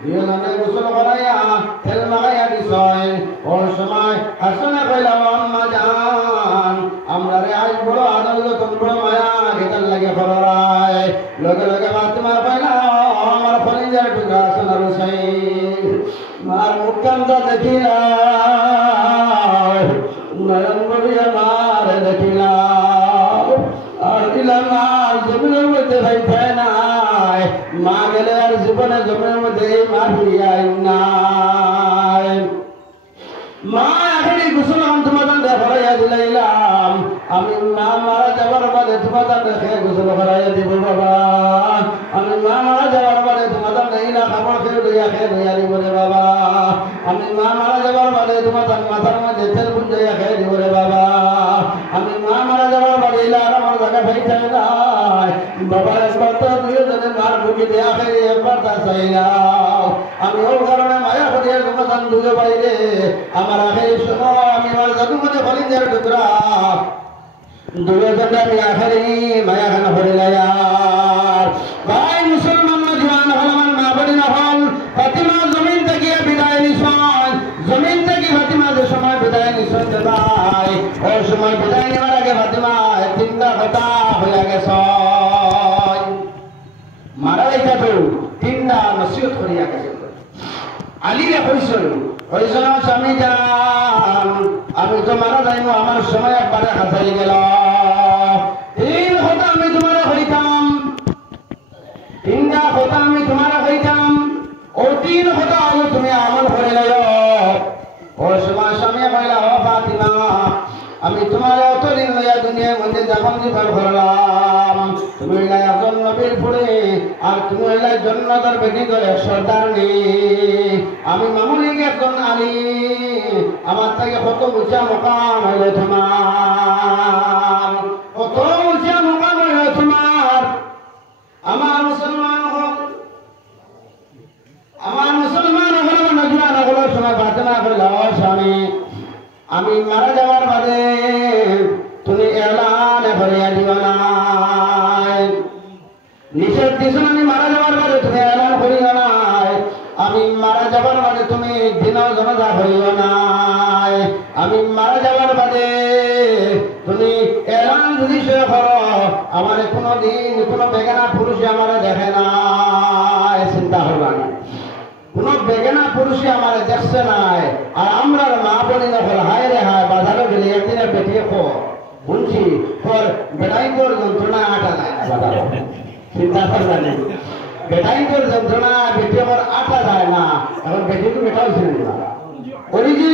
দুজনে গোসল করাইয়া তেল মাখাইয়া দিছয় ওর সময় হাসনে কইলাম আম্মা জান আমরা রে আজ বড় আদর যতন বড় মায়া গেতার লাগে ফরায় লগে লগে ফাতিমা কইলা আমার ফরিজার টুকরা হাসান আর হুসাইন মার মুখখানটা দেখিলা নয়ন বলিয়া মার দেখিলা আর দিলাম আর জমিনের মধ্যে ভাইতে নাই মা গেলে আর জীবনে জমিনের মধ্যে মা ফিরিয়া নাই মা এখনই গোসল তোমাদের ফরাইয়া দিলাইলাম আমি মা মারা যাওয়ার বাদে তোমাদের দেখে গোসল ফরাইয়া দিব বাবা আমি মা মারা যাওয়ার বাদে তোমাদের নেইলা খাবার খেয়ে দইয়া দিব রে বাবা আমি মা মারা যাওয়ার বাদে তোমাদের মাথার মধ্যে তেল বুঝাইয়া খেয়ে দিব রে বাবা আমি মা মারা যাওয়ার বাদে ইলা আর আমার জায়গা ফেলতে নাই বাবা একবার তো দুজনে মার ঢুকি দেয়া খেয়ে একবার তা চাইলাম আমি ওর কারণে মায়া করিয়া তোমাদের দুজে বাইরে আমার আগে সময় আমি আমার জাদু মধ্যে ফলিদের টুকরা দুজনে আমি আখেরি মায়া খানা ফরিলায়ার ভাই মুসলমান নজওয়ান হল আমার মা বলি না হল ফাতিমা জমিন থেকে বিদায় নিছন জমিন থেকে ফাতিমা যে সময় বিদায় নিছন ভাই ওই সময় বিদায় নেওয়ার আগে ফাতিমা তিনটা কথা হইয়া গেছ মারা যাইতা তো তিনটা নসিহত করিয়া গেছে আলিরে কইছিল কইছিল স্বামী যান আমি তো মারা যাইব আমার সময় একবারে হাসাই গেল তিন কথা আমি তোমার হইতাম তিনটা কথা আমি তোমার হইতাম ও তিন কথা আলো তুমি আমল করে লাই ও সময় স্বামী কইলা ও ফাতিমা আমি তোমার অতদিন লইয়া দুনিয়ার মধ্যে যখন জীবন করলাম তুমি হইলাই একজন নবীর পড়ে আর তুমি হইলাই জন্নতের বেটি করে সর্দার নি আমি মামুলি একজন আলী আমার থেকে কত উঁচা মোকাম হইল তোমার কত উঁচা মোকাম হইল তোমার আমার মুসলমান হল নজওয়ান হল সময় প্রার্থনা করিল স্বামী আমি মারা যাওয়ার বাদে তুমি এলান করিয়া দিব না নিষেধ দিছ আমি মারা যাওয়ার বাদে তুমি এলান করিও নাই আমি মারা যাওয়ার বাদে তুমি দিন জনতা করিও নাই আমি মারা যাওয়ার বাদে তুমি এলান যদি সে করো আমার কোনো দিন কোনো বেগানা পুরুষে আমার দেখে নাই চিন্তা করবা না কোনো বেগানা পুরুষে আমার দেখছে নাই আর আমরা মা বলি না হল হায় রে হায় বাজারে গেলে একদিনে বেটিয়ে খো শুনছি তোর বেটাই তোর যন্ত্রণা আটা যায় বাজারে চিন্তা করবা না বেটাই তোর যন্ত্রণা বেটি আমার আটা যায় না এখন বেটিকে বেটা হয়েছিল অরিজিনাল